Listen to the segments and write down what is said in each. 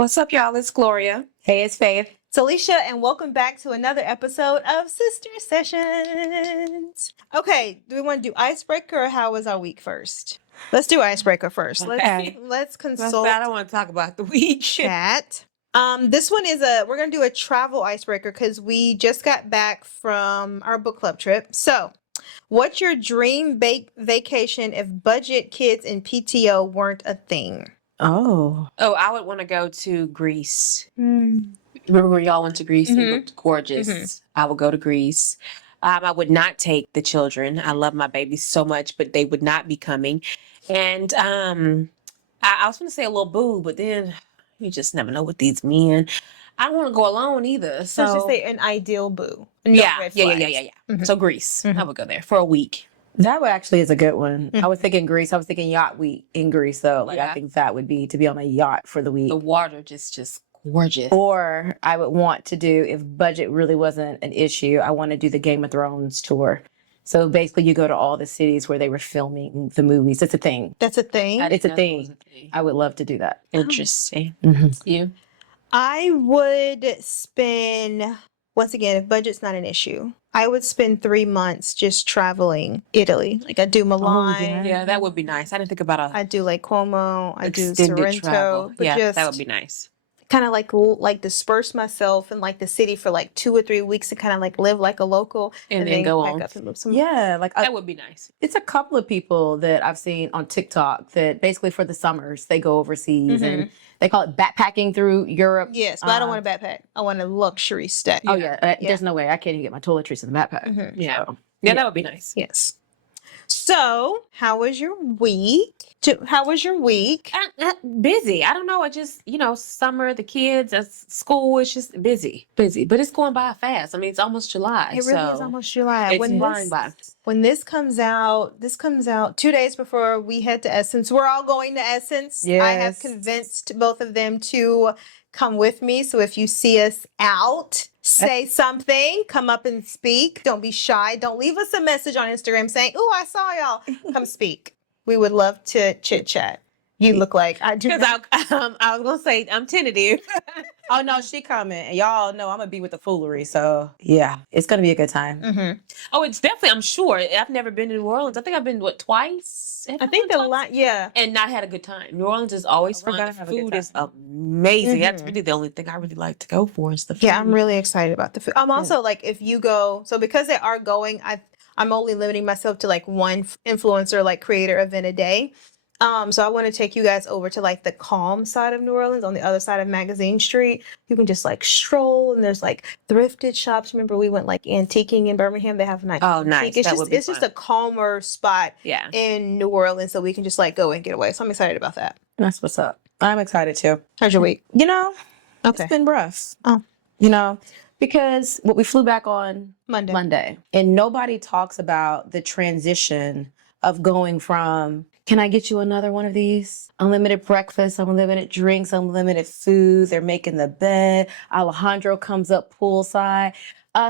What's up, y'all? It's Gloria. Hey, it's Faith. It's Alicia, and welcome back to another episode of Sister Sessions. Okay, do we want to do icebreaker or how was our week first? Let's do icebreaker first. Okay. Let's consult I don't want to talk about the week. chat. This one is we're gonna do a travel icebreaker because we just got back from our book club trip. So, what's your dream vacation if budget, kids, and PTO weren't a thing? Oh, I would want to go to Greece. Remember when y'all went to Greece? It looked gorgeous. I would go to Greece. I would not take the children. I love my babies so much, but they would not be coming. And I was going to say a little boo, but then you just never know with these men. I don't want to go alone either. So Let's just say an ideal boo. No yeah. red flags. So Greece, I would go there for a week. that one actually is a good one. I was thinking Greece. I was thinking yacht week in Greece, though. Like, I think that would be to be on a yacht for the week. The water just gorgeous. Or I would want to do, if budget really wasn't an issue, I want to do the Game of Thrones tour. So basically, you go to all the cities where they were filming the movies. It's a thing. That's a thing. It's a thing. I would love to do that. Interesting. You? I would spend, once again, if budget's not an issue, I would spend 3 months just traveling Italy. Like I do Milan, Yeah, that would be nice. I didn't think about I do like Como, I do extended Sorrento, travel. but Yeah, just that would be nice. kind of like disperse myself in like the city for like 2 or 3 weeks and kind of like live like a local And then go pack on. up and move some. Yeah, like That would be nice. it's a couple of people that I've seen on TikTok that basically for the summers they go overseas and they call it backpacking through Europe. Yes, but I don't want a backpack. I want a luxury stay. Oh yeah, there's no way I can't even get my toiletries in the backpack. Yeah. So, Yeah, that would be nice. Yes. So, how was your week? How was your week? Busy. I don't know. I just, summer, the kids, school, it's just busy. But it's going by fast. I mean, it's almost July. It really is almost July. It's flying by. When this comes out 2 days before we head to Essence. We're all going to Essence. I have Yes. convinced both of them to come with me. So if you see us out, say something, come up and speak. Don't be shy. Don't leave us a message on Instagram saying, "Oh, I saw y'all." Come speak. We would love to chit chat. You look like I do. Because I was going to say, I'm tentative. Oh no, she coming, and y'all know I'm gonna be with the foolery. So yeah, it's gonna be a good time. Oh, it's definitely, I'm sure. I've never been to New Orleans. I think I've been, twice? I think yeah. And not had a good time. New Orleans is always we're fun. gonna The have a good food time. is amazing. That's really the only thing I really like to go for is the food. Yeah, I'm really excited about the food. I'm also like, if you go, so because they are going, I'm only limiting myself to like one influencer, like creator event a day. So I want to take you guys over to like the calm side of New Orleans on the other side of Magazine Street. You can just like stroll and there's like thrifted shops. Remember we went like antiquing in Birmingham. They have like Oh, nice. It's That just would be it's just fun. a calmer spot Yeah. in New Orleans, so we can just like go and get away. So I'm excited about that. That's what's up. I'm excited too. How's your week? Okay. It's been rough. Oh. Because we flew back on Monday. Monday, and nobody talks about the transition of going from, can I get you another one of these? Unlimited breakfast, unlimited drinks, unlimited food. They're making the bed. Alejandro comes up poolside.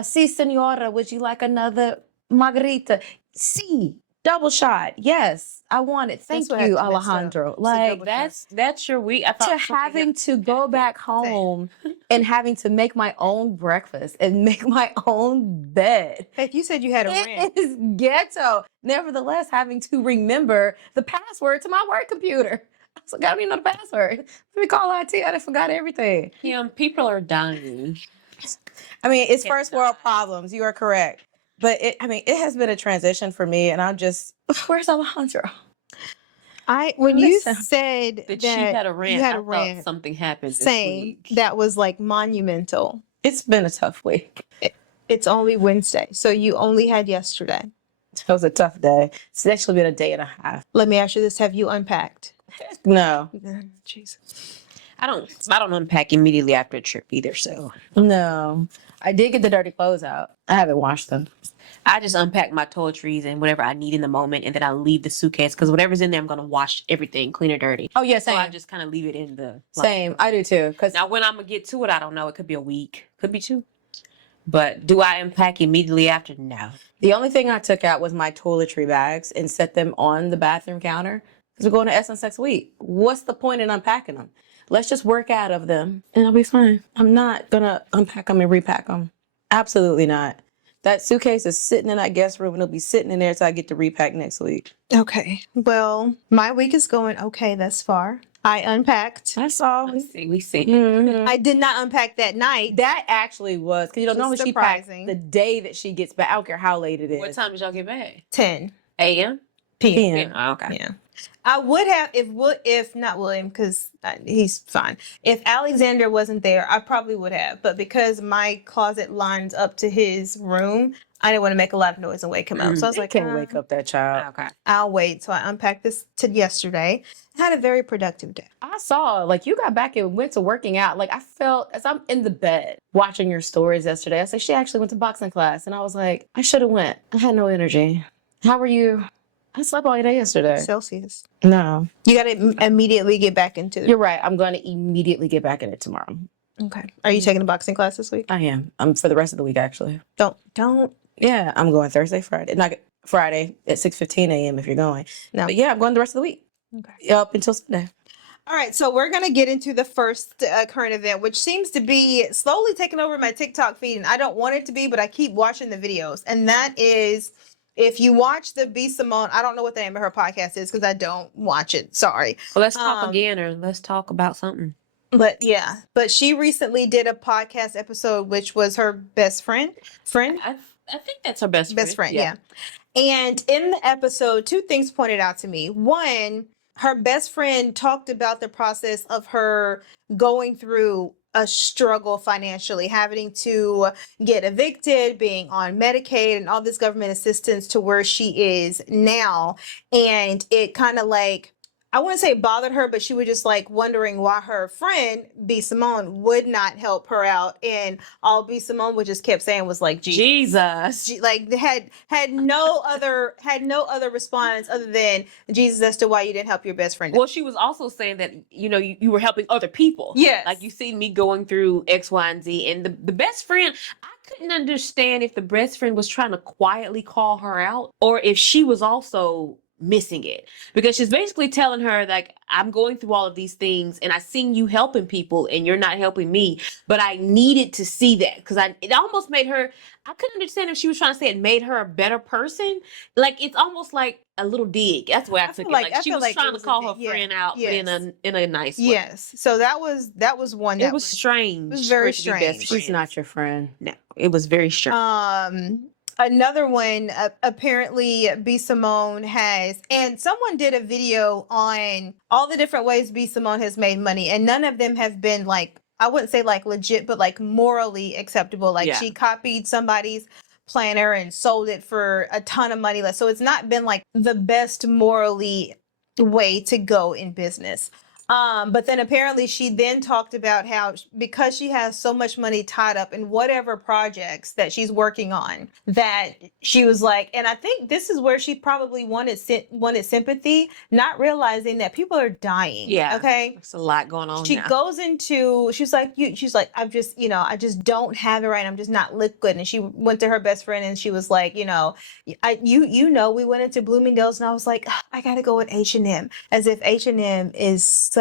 Si, senora, would you like another margarita? Si, double shot. Yes, I want it. Thank That's what I you, had to mess up. Alejandro. double Like, shot. That's your week. I thought to something having else. to go back home and having to make my own breakfast and make my own bed. Faith, you said you had a rant. It is ghetto. Nevertheless, having to remember the password to my work computer. I was like, I don't even know the password. Let me call IT. I done forgot everything. Kim, people are dying. I mean, it's Yeah, first world problems. You are correct. But it has been a transition for me, and I'm just, where's Alejandro? When you Listen. said That she had a rant. you had I a thought rant. something happened this Same. week. That was like monumental. It's been a tough week. It's only Wednesday, so you only had yesterday. It was a tough day. It's actually been a day and a half. Let me ask you this: have you unpacked? No. Jesus. I don't unpack immediately after a trip either, so No. I did get the dirty clothes out. I haven't washed them. I just unpack my toiletries and whatever I need in the moment, and then I leave the suitcase because whatever's in there, I'm gonna wash everything, clean or dirty. Oh, yeah, So same. I just kind of leave it in the Same. I do too. Because Now, when I'm gonna get to it, I don't know. It could be a week, could be 2. But do I unpack immediately after? No. the only thing I took out was my toiletry bags and set them on the bathroom counter because we're going to Essence next week. What's the point in unpacking them? Let's just work out of them and I'll be fine. I'm not going to unpack them and repack them. Absolutely not. That suitcase is sitting in that guest room and it'll be sitting in there till I get to repack next week. Okay. Well, my week is going okay thus far. I unpacked. That's all. We see. Mhm. I did not unpack that night. That actually was, because Just normally she packs surprising. the day that she gets back. I don't care how late it is. What time did y'all get back? 10 a.m. p.m. PM. Oh, okay. Yeah. I would have if not William, because he's fine. If Alexander wasn't there, I probably would have. But because my closet lines up to his room, I didn't want to make a lot of noise and wake him up. So I was I like, can't wake up that child. Okay. I'll wait. So I unpacked this to yesterday. I had a very productive day. I saw, like, you got back and went to working out. Like, I felt, as I'm in the bed watching your stories yesterday, I said, she actually went to boxing class. And I was like, I should have went. I had no energy. How were you? I slept all day yesterday. Celsius. No. You got to immediately get back into You're right. I'm going to immediately get back in it tomorrow. Okay. Are you taking a boxing class this week? I am. I'm for the rest of the week, actually. Don't. Yeah, I'm going Thursday, Friday. Not Friday at 6:15 a.m. if you're going. No. But yeah, I'm going the rest of the week. Okay. Up until Sunday. All right, so we're going to get into the first current event, which seems to be slowly taking over my TikTok feed. And I don't want it to be, but I keep watching the videos. And that is, if you watch the B. Simone, I don't know what the name of her podcast is because I don't watch it. Sorry. Well, let's talk again, or let's talk about something. But yeah, but she recently did a podcast episode, which was her best friend. I think that's her best Friend, yeah. And in the episode, two things pointed out to me. One, her best friend talked about the process of her going through a struggle financially, having to get evicted, being on Medicaid and all this government assistance to where she is now. And it kind of like, I wouldn't say it bothered her, but she was just like wondering why her friend B. Simone would not help her out, and all B. Simone would just kept saying was like Jesus. She, like had no other response other than Jesus as to why you didn't help your best friend. Well, she was also saying that you were helping other people. Yes. Like you see me going through X, Y, and Z, and the best friend. I couldn't understand if the best friend was trying to quietly call her out, or if she was also missing it, because she's basically telling her like, I'm going through all of these things and I seen you helping people and you're not helping me, but I needed to see that because it almost made her, I couldn't understand if she was trying to say it made her a better person. Like it's almost like a little dig. That's the way I took it. Like she was trying to call her friend out, but in a nice way. Yes. So that was one that it was strange. It was very for it to be best strange. She's friends. not your friend. No, it was very strange. Another one, apparently B. Simone has, and someone did a video on all the different ways B. Simone has made money, and none of them have been like, I wouldn't say like legit, but like morally acceptable. Like she copied somebody's planner and sold it for a ton of money. So it's not been like the best morally way to go in business. But then apparently she then talked about how because she has so much money tied up in whatever projects that she's working on, that she was like, and I think this is where she probably wanted sympathy, not realizing that people are dying. Yeah. Okay. There's a lot going on. She now. goes into, she's like, I just don't have it right. I'm just not liquid. And she went to her best friend and she was like, we went into Bloomingdale's and I was like, I gotta go with H&M, as if H&M is such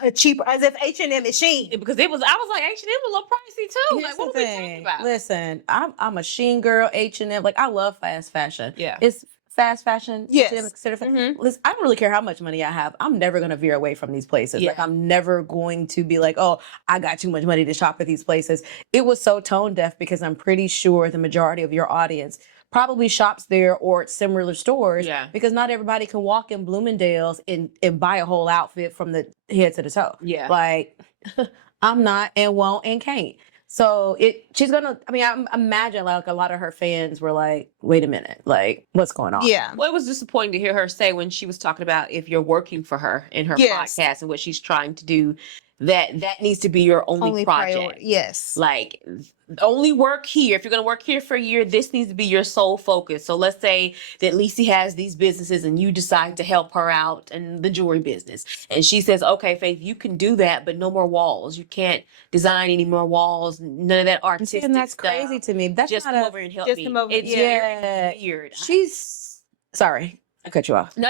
a cheaper, as if H&M is Shein. Because I was like, H&M a little pricey too. Here's Like, what the are we thing. talking about? Listen, I'm a Shein girl, H&M. Like, I love fast fashion. Yeah. It's fast fashion. Yes. H&M is considered fast. Mhm. Listen, I don't really care how much money I have. I'm never going to veer away from these places. Yeah. Like, I'm never going to be like, oh, I got too much money to shop at these places. It was so tone deaf because I'm pretty sure the majority of your audience probably shops there or at similar stores. Yeah. Because not everybody can walk in Bloomingdale's and buy a whole outfit from the head to the toe. Yeah. Like, I'm not and won't and can't. So she's gonna, I imagine like a lot of her fans were like, wait a minute, like what's going on? Yeah. Well, it was disappointing to hear her say when she was talking about if you're working for her in her Yes. podcast and what she's trying to do, that needs to be your only project. priority. Yes. Like only work here. If you're going to work here for a year, this needs to be your sole focus. So let's say that Lacey has these businesses and you decide to help her out in the jewelry business. And she says, okay, Faith, you can do that, but no more walls. You can't design any more walls. None of that artistic And that's stuff. crazy to me. That's Just not come over and help just me. come over- It's yeah. very weird. She's sorry. I cut you off. No,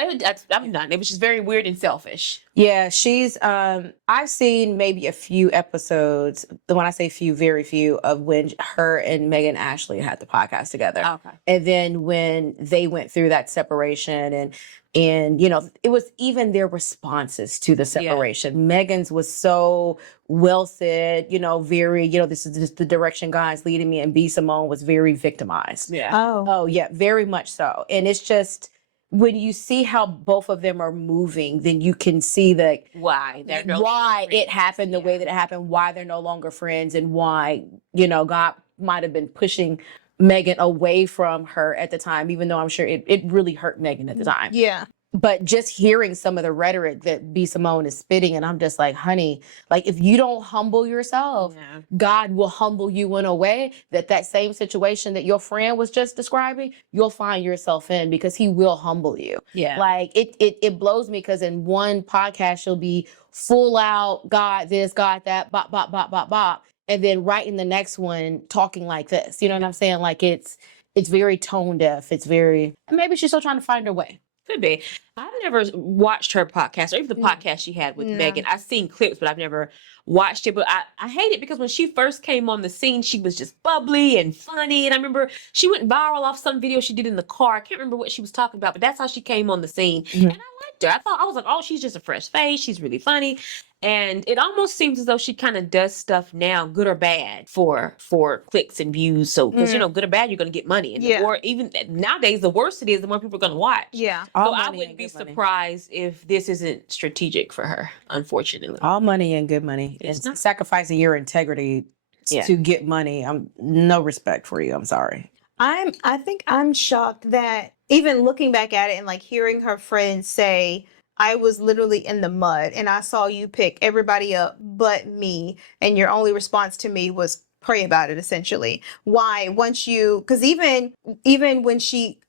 I'm not. It was just very weird and selfish. Yeah, she's I've seen maybe a few episodes, when I say few, very few, of when her and Megan Ashley had the podcast together. Okay. And then when they went through that separation and you know, it was even their responses to the separation. Megan's was so well said, you know, very, you know, this is just the direction God's leading me, and B Simone was very victimized. Yeah. Oh yeah, very much so. And it's just, when you see how both of them are moving, then you can see that Why it happened the way that it happened, why they're no longer friends, and why, you know, God might have been pushing Megan away from her at the time, even though I'm sure it really hurt Megan at the time. Yeah. But just hearing some of the rhetoric that B Simone is spitting, and I'm just like, honey, like, if you don't humble yourself, God will humble you in a way that same situation that your friend was just describing, you'll find yourself in, because he will humble you. Yeah. Like, it blows me, because in one podcast, she'll be full out, God this, God that, bop, bop, bop, bop, bop. And then right in the next one, talking like this. You know what I'm saying? Like, it's very tone deaf. It's very, maybe she's still trying to find her way. Could be. I've never watched her podcast, or even the podcast she had with Megan. I've seen clips, but I've never watched it. But I hate it, because when she first came on the scene, she was just bubbly and funny. And I remember she went viral off some video she did in the car. I can't remember what she was talking about, but that's how she came on the scene. And I liked her. I was like, oh, she's just a fresh face. She's really funny. And it almost seems as though she kind of does stuff now, good or bad, for clicks and views. So, because, you know, good or bad, you're going to get money. And or even nowadays, the worse it is, the more people are going to watch. Yeah. So I wouldn't be surprised if this isn't strategic for her, unfortunately. All money and good money. It's sacrificing your integrity to get money. I'm no respect for you. I'm sorry. I think I'm shocked that, even looking back at it and like hearing her friends say, I was literally in the mud and I saw you pick everybody up but me, and your only response to me was pray about it, essentially. Why? Once you, because even when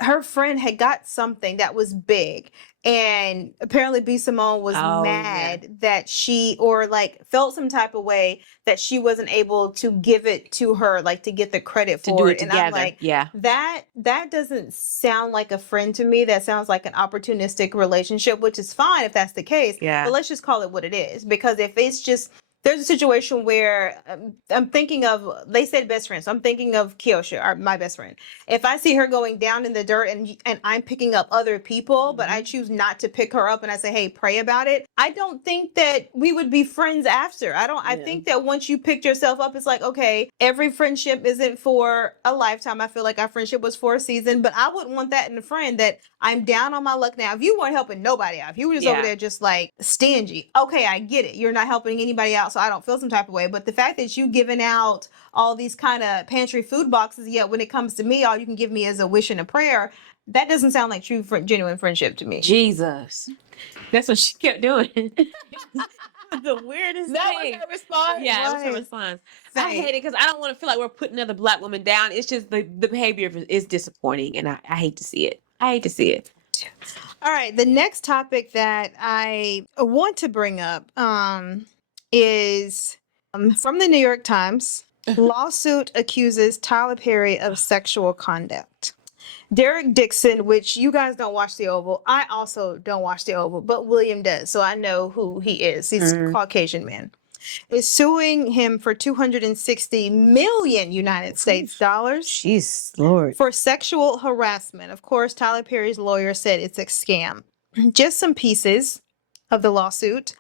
her friend had got something that was big, and apparently B Simone was mad that she, or like felt some type of way that she wasn't able to give it to her, like to get the credit for do it. it And together. I'm like, Yeah. that doesn't sound like a friend to me. That sounds like an opportunistic relationship, which is fine if that's the case. Yeah. But let's just call it what it is. Because if it's just, there's a situation where I'm thinking of, they said best friend, so I'm thinking of Kiosha, my best friend. If I see her going down in the dirt and I'm picking up other people, but I choose not to pick her up and I say, hey, pray about it, I don't think that we would be friends after. I think that once you picked yourself up, it's like, okay, every friendship isn't for a lifetime. I feel like our friendship was for a season, but I wouldn't want that in a friend, that I'm down on my luck now. If you weren't helping nobody out, if you were just over there just like stingy, okay, I get it. You're not helping anybody out, so I don't feel some type of way. But the fact that you giving out all these kind of pantry food boxes, yet when it comes to me, all you can give me is a wish and a prayer, that doesn't sound like true, genuine friendship to me. Jesus. That's what she kept doing. The weirdest That thing. was her response? Yeah, that was her response. I hate it, because I don't want to feel like we're putting another Black woman down. It's just the behavior is disappointing, and I hate to see it. I hate to see it. All right, the next topic that I want to bring up is from the New York Times. Lawsuit accuses Tyler Perry of sexual conduct. Derek Dixon, which you guys don't watch The Oval. I also don't watch The Oval, but William does, so I know who he is. He's a Caucasian man. Is suing him for 260 million United States dollars. Jeez, Lord. For sexual harassment. Of course, Tyler Perry's lawyer said it's a scam. Just some pieces of the lawsuit.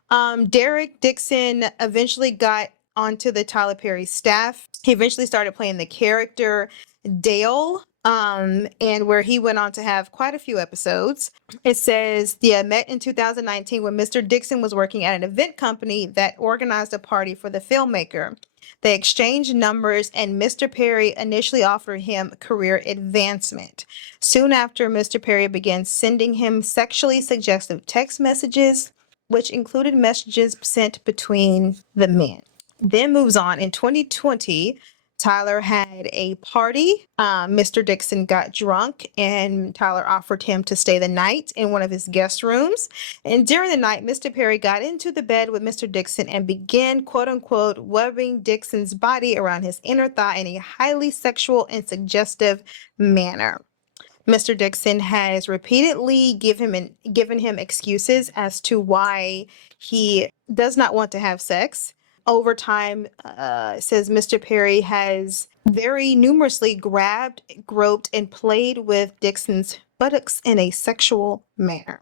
Derek Dixon eventually got onto the Tyler Perry staff. He eventually started playing the character Dale, and where he went on to have quite a few episodes. It says they met in 2019 when Mr. Dixon was working at an event company that organized a party for the filmmaker. They exchanged numbers, and Mr. Perry initially offered him career advancement. Soon after, Mr. Perry began sending him sexually suggestive text messages, which included messages sent between the men. Then moves on. In 2020, Tyler had a party. Mr. Dixon got drunk, and Tyler offered him to stay the night in one of his guest rooms. And during the night, Mr. Perry got into the bed with Mr. Dixon and began, quote unquote, webbing Dixon's body around his inner thigh in a highly sexual and suggestive manner. Mr. Dixon has repeatedly given him excuses as to why he does not want to have sex. Over time, it says Mr. Perry has very numerously grabbed, groped, and played with Dixon's buttocks in a sexual manner.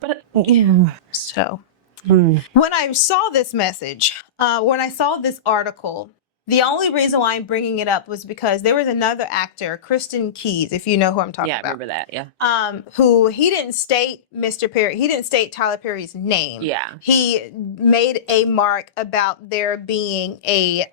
But yeah. So when I saw this message, when I saw this article, the only reason why I'm bringing it up was because there was another actor, Kristen Keys, if you know who I'm talking Yeah, I about. remember that. Yeah. Who he didn't state Mr. Perry, he didn't state Tyler Perry's name. Yeah. He made a mark about there being a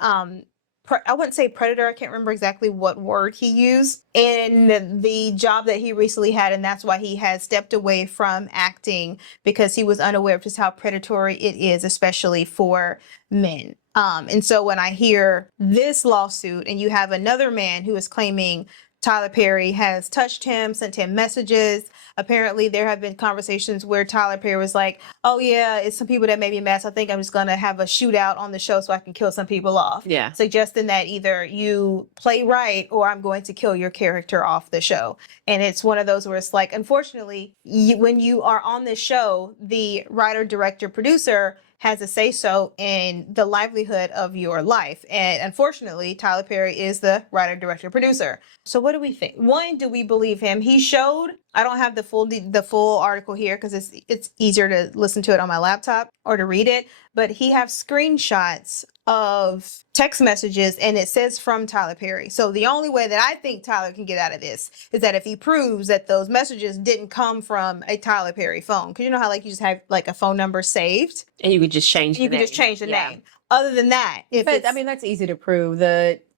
I wouldn't say predator. I can't remember exactly what word he used in the job that he recently had. And that's why he has stepped away from acting, because he was unaware of just how predatory it is, especially for men. And so when I hear this lawsuit and you have another man who is claiming Tyler Perry has touched him, sent him messages. Apparently, there have been conversations where Tyler Perry was like, oh, yeah, it's some people that made me mad. So I think I'm just going to have a shootout on the show so I can kill some people off. Yeah. Suggesting that either you play right or I'm going to kill your character off the show. And it's one of those where it's like, unfortunately, when you are on this show, the writer, director, producer has a say-so in the livelihood of your life. And unfortunately, Tyler Perry is the writer, director, producer. So what do we think? One, do we believe him? He showed, I don't have the full article here because it's easier to listen to it on my laptop or to read it, but he have screenshots of text messages and it says from Tyler Perry. So the only way that I think Tyler can get out of this is that if he proves that those messages didn't come from a Tyler Perry phone. Because you know how like you just have like a phone number saved? And you could just change the name. You could just change the name. Other than that, But I mean, that's easy to prove.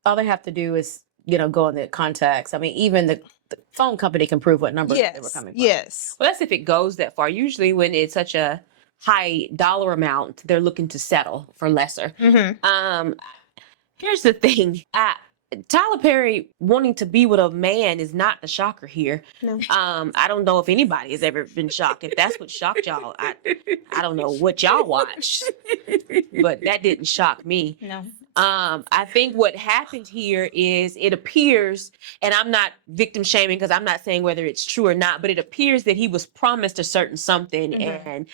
All they have to do is, go in the contacts. I mean, even the phone company can prove what number they were coming from. Yes. Well, that's if it goes that far. Usually when it's such a high dollar amount, they're looking to settle for lesser. Mm-hmm. Here's the thing. Tyler Perry wanting to be with a man is not the shocker here. No. I don't know if anybody has ever been shocked. If that's what shocked y'all, I don't know what y'all watched, but that didn't shock me. No. I think what happened here is it appears, and I'm not victim shaming because I'm not saying whether it's true or not, but it appears that he was promised a certain something, and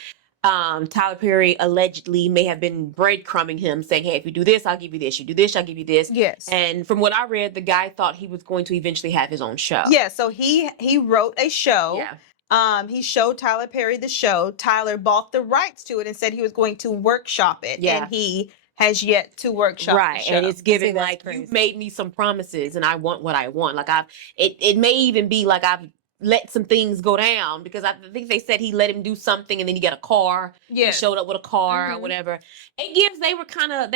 Tyler Perry allegedly may have been breadcrumbing him, saying, hey, if you do this, I'll give you this. You do this, I'll give you this. Yes. And from what I read, the guy thought he was going to eventually have his own show. Yeah, so he wrote a show. Yeah. He showed Tyler Perry the show. Tyler bought the rights to it and said he was going to workshop it. Yeah. And he has yet to workshop right. the show. And it's given that's like, crazy. you've made me some promises and I want what I want. Like it may even be like I've let some things go down, because I think they said he let him do something and then he got a car. Yeah. He showed up with a car or whatever. It gives, they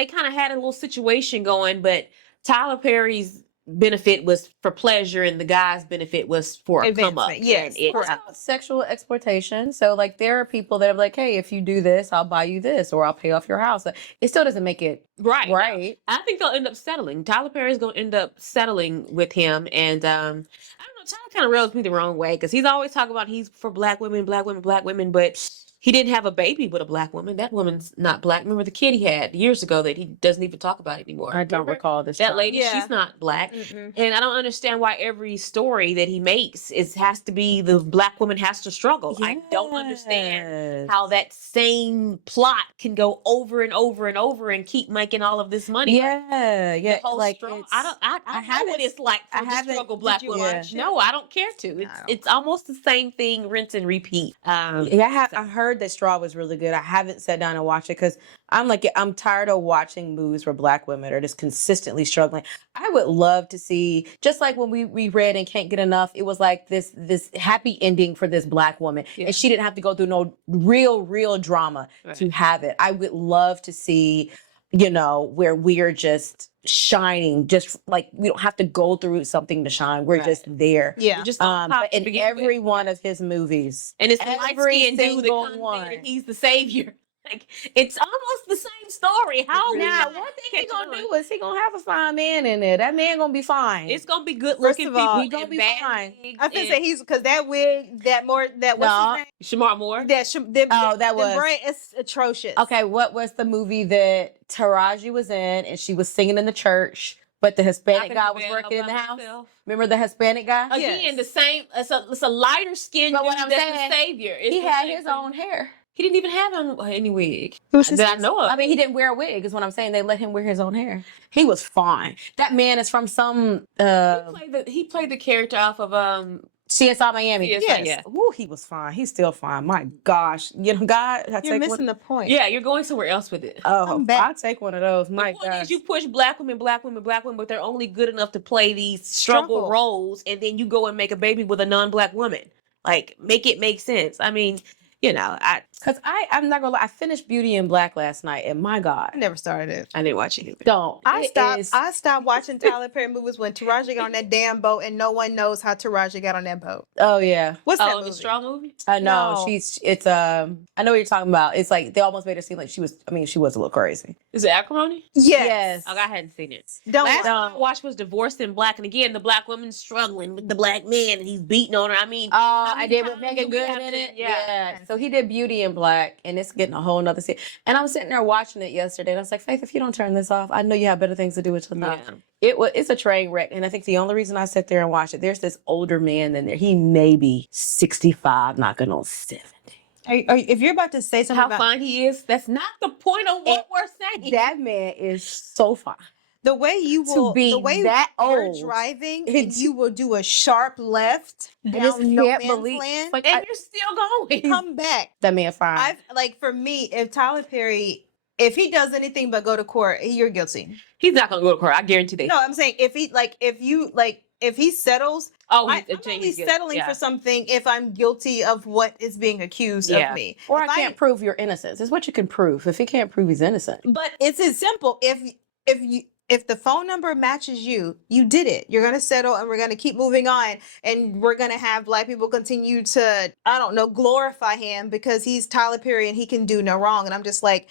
kind of had a little situation going, but Tyler Perry's benefit was for pleasure and the guy's benefit was for a come up. Advancement, yes, And correct. Sexual exploitation. So like there are people that are like, hey, if you do this, I'll buy you this or I'll pay off your house. It still doesn't make it right. right. I think they'll end up settling. Tyler Perry's going to end up settling with him. And I don't know, Tyler kind of rubs me the wrong way because he's always talking about he's for black women, but he didn't have a baby with a black woman. That woman's not black. Remember the kid he had years ago that he doesn't even talk about anymore. I don't Remember? recall this. That lady, Yeah. she's not black. And I don't understand why every story that he makes has to be the black woman has to struggle. I don't understand how that same plot can go over and over and over and keep making all of this money. Yeah, The yeah. whole Like struggle. it's, I know what it's like I for the haven't- struggle did black you woman. watch it? No, I don't care to. I don't. It's almost the same thing, rinse and repeat. Yeah, I heard that Straw was really good. I haven't sat down and watched it because I'm tired of watching movies where black women are just consistently struggling. I would love to see, just like when we read and Can't Get Enough, it was like this happy ending for this black woman. Yeah. And she didn't have to go through no real drama to have it. I would love to see, where we're just shining, just like we don't have to go through something to shine. We're just there. Yeah. You're just on top But to in begin every with. one of his movies, And it's the light every skinned dude that single comes one. in and he's the savior. Like it's almost the same story. How now, we one not thing he catching gonna on? do is he gonna have a fine man in there. That man gonna be fine. It's gonna be good First looking of people. all, he gonna and be bad fine. wigs I feel and- say he's because that wig, what's No. his name? Shamar Moore. That was- brain is atrocious. Okay, what was the movie that Taraji was in and she was singing in the church But the I Hispanic could guy do was better working in the by house. myself. Remember the Hispanic guy? Again, the same. It's a lighter skinned But dude what I'm that's saying, the savior. It's He the had same his thing. own hair. He didn't even have any wig Who's his that I know of. I mean, he didn't wear a wig, is what I'm saying. They let him wear his own hair. He was fine. That man is from some He played the character off of CSI Miami. CSI, Yes. yeah. Woo, he was fine. He's still fine. My gosh. You know, God, I You're take missing one. the point. Yeah, you're going somewhere else with it. Oh, I'm back. I'll take one of those. My The point gosh. is, you push black women, but they're only good enough to play these struggle roles, and then you go and make a baby with a non-black woman. Like, make it make sense. I mean, Because I'm not gonna lie, I finished Beauty in Black last night, and my God, I never started it. I didn't watch it either. don't. I It stopped. is- I stopped watching Tyler Perry movies when Taraji got on that damn boat, and no one knows how Taraji got on that boat. Oh yeah. What's that Oh, movie? the straw movie? I know. No. It's I know what you're talking about. It's like they almost made her seem like she was a little crazy. Is it acrimony? Yes. Oh, I hadn't seen it. Don't Last watch. time I watched was Divorced in Black, and again, the black woman's struggling with the black man, and he's beating on her. I mean, Oh, how I many did with times Megan do we Good have in to- it. yeah. So he did Beauty in Black, and it's getting a whole nother scene. And I was sitting there watching it yesterday, and I was like, Faith, if you don't turn this off, I know you have better things to do with your life. Yeah. It's a train wreck, and I think the only reason I sit there and watch it, there's this older man in there. He may be 65, knocking on 70. If you're about to say something How about fine he is, that's not the point of what we're saying. That man is so fine. the way you To will, be the way that you're old, driving, and it's- you will do a sharp left I just down no can't man's believe land. like, And you're still going. Come back. that man fine. I've like for me, if Tyler Perry, if he does anything but go to court, you're guilty. He's not gonna go to court. I guarantee that. No, I'm saying if he settles, Oh, I'm only settling for something if I'm guilty of what is being accused of me. or If I can't prove your innocence. It's what you can prove. If he can't prove he's innocent. But it's as simple. If the phone number matches you, you did it. You're gonna settle, and we're gonna keep moving on, and we're gonna have black people continue to, I don't know, glorify him because he's Tyler Perry and he can do no wrong. And I'm just like,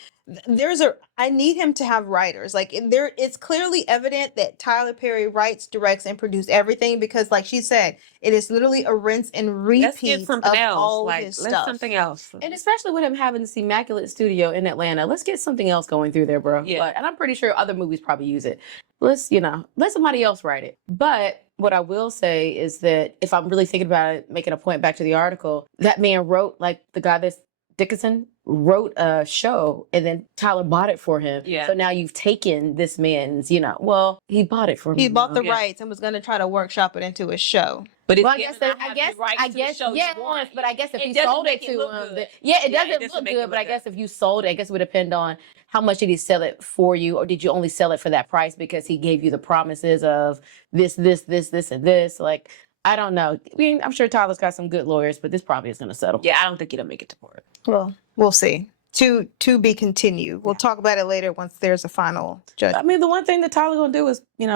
I need him to have writers. Like it's clearly evident that Tyler Perry writes, directs, and produces everything because, like she said, it is literally a rinse and Let's repeat get something of else. all Like, his let's stuff. something else. And especially with him having this immaculate studio in Atlanta, let's get something else going through there, bro. Yeah. Like, and I'm pretty sure other movies probably use it. Let somebody else write it. But what I will say is that if I'm really thinking about it, making a point back to the article, that man wrote, like the guy that's Dickinson wrote a show and then Tyler bought it for him. Yeah. So now you've taken this man's, he bought it for me. He bought the Yeah. rights and was going to try to workshop it into his show. But it's Well, I given guess, I have yes, but I guess if you doesn't sold it make to look him, good. it Yeah, doesn't it doesn't look make it good. look But I good. guess if you sold it, I guess it would depend on how much did he sell it for you, or did you only sell it for that price because he gave you the promises of this, and this? Like, I don't know. I mean, I'm sure Tyler's got some good lawyers, but this probably is going to settle. Yeah, I don't think it'll make it to court. Well, we'll see. To be continued. We'll talk about it later once there's a final I judgment. mean, the one thing that Tyler gonna do is, he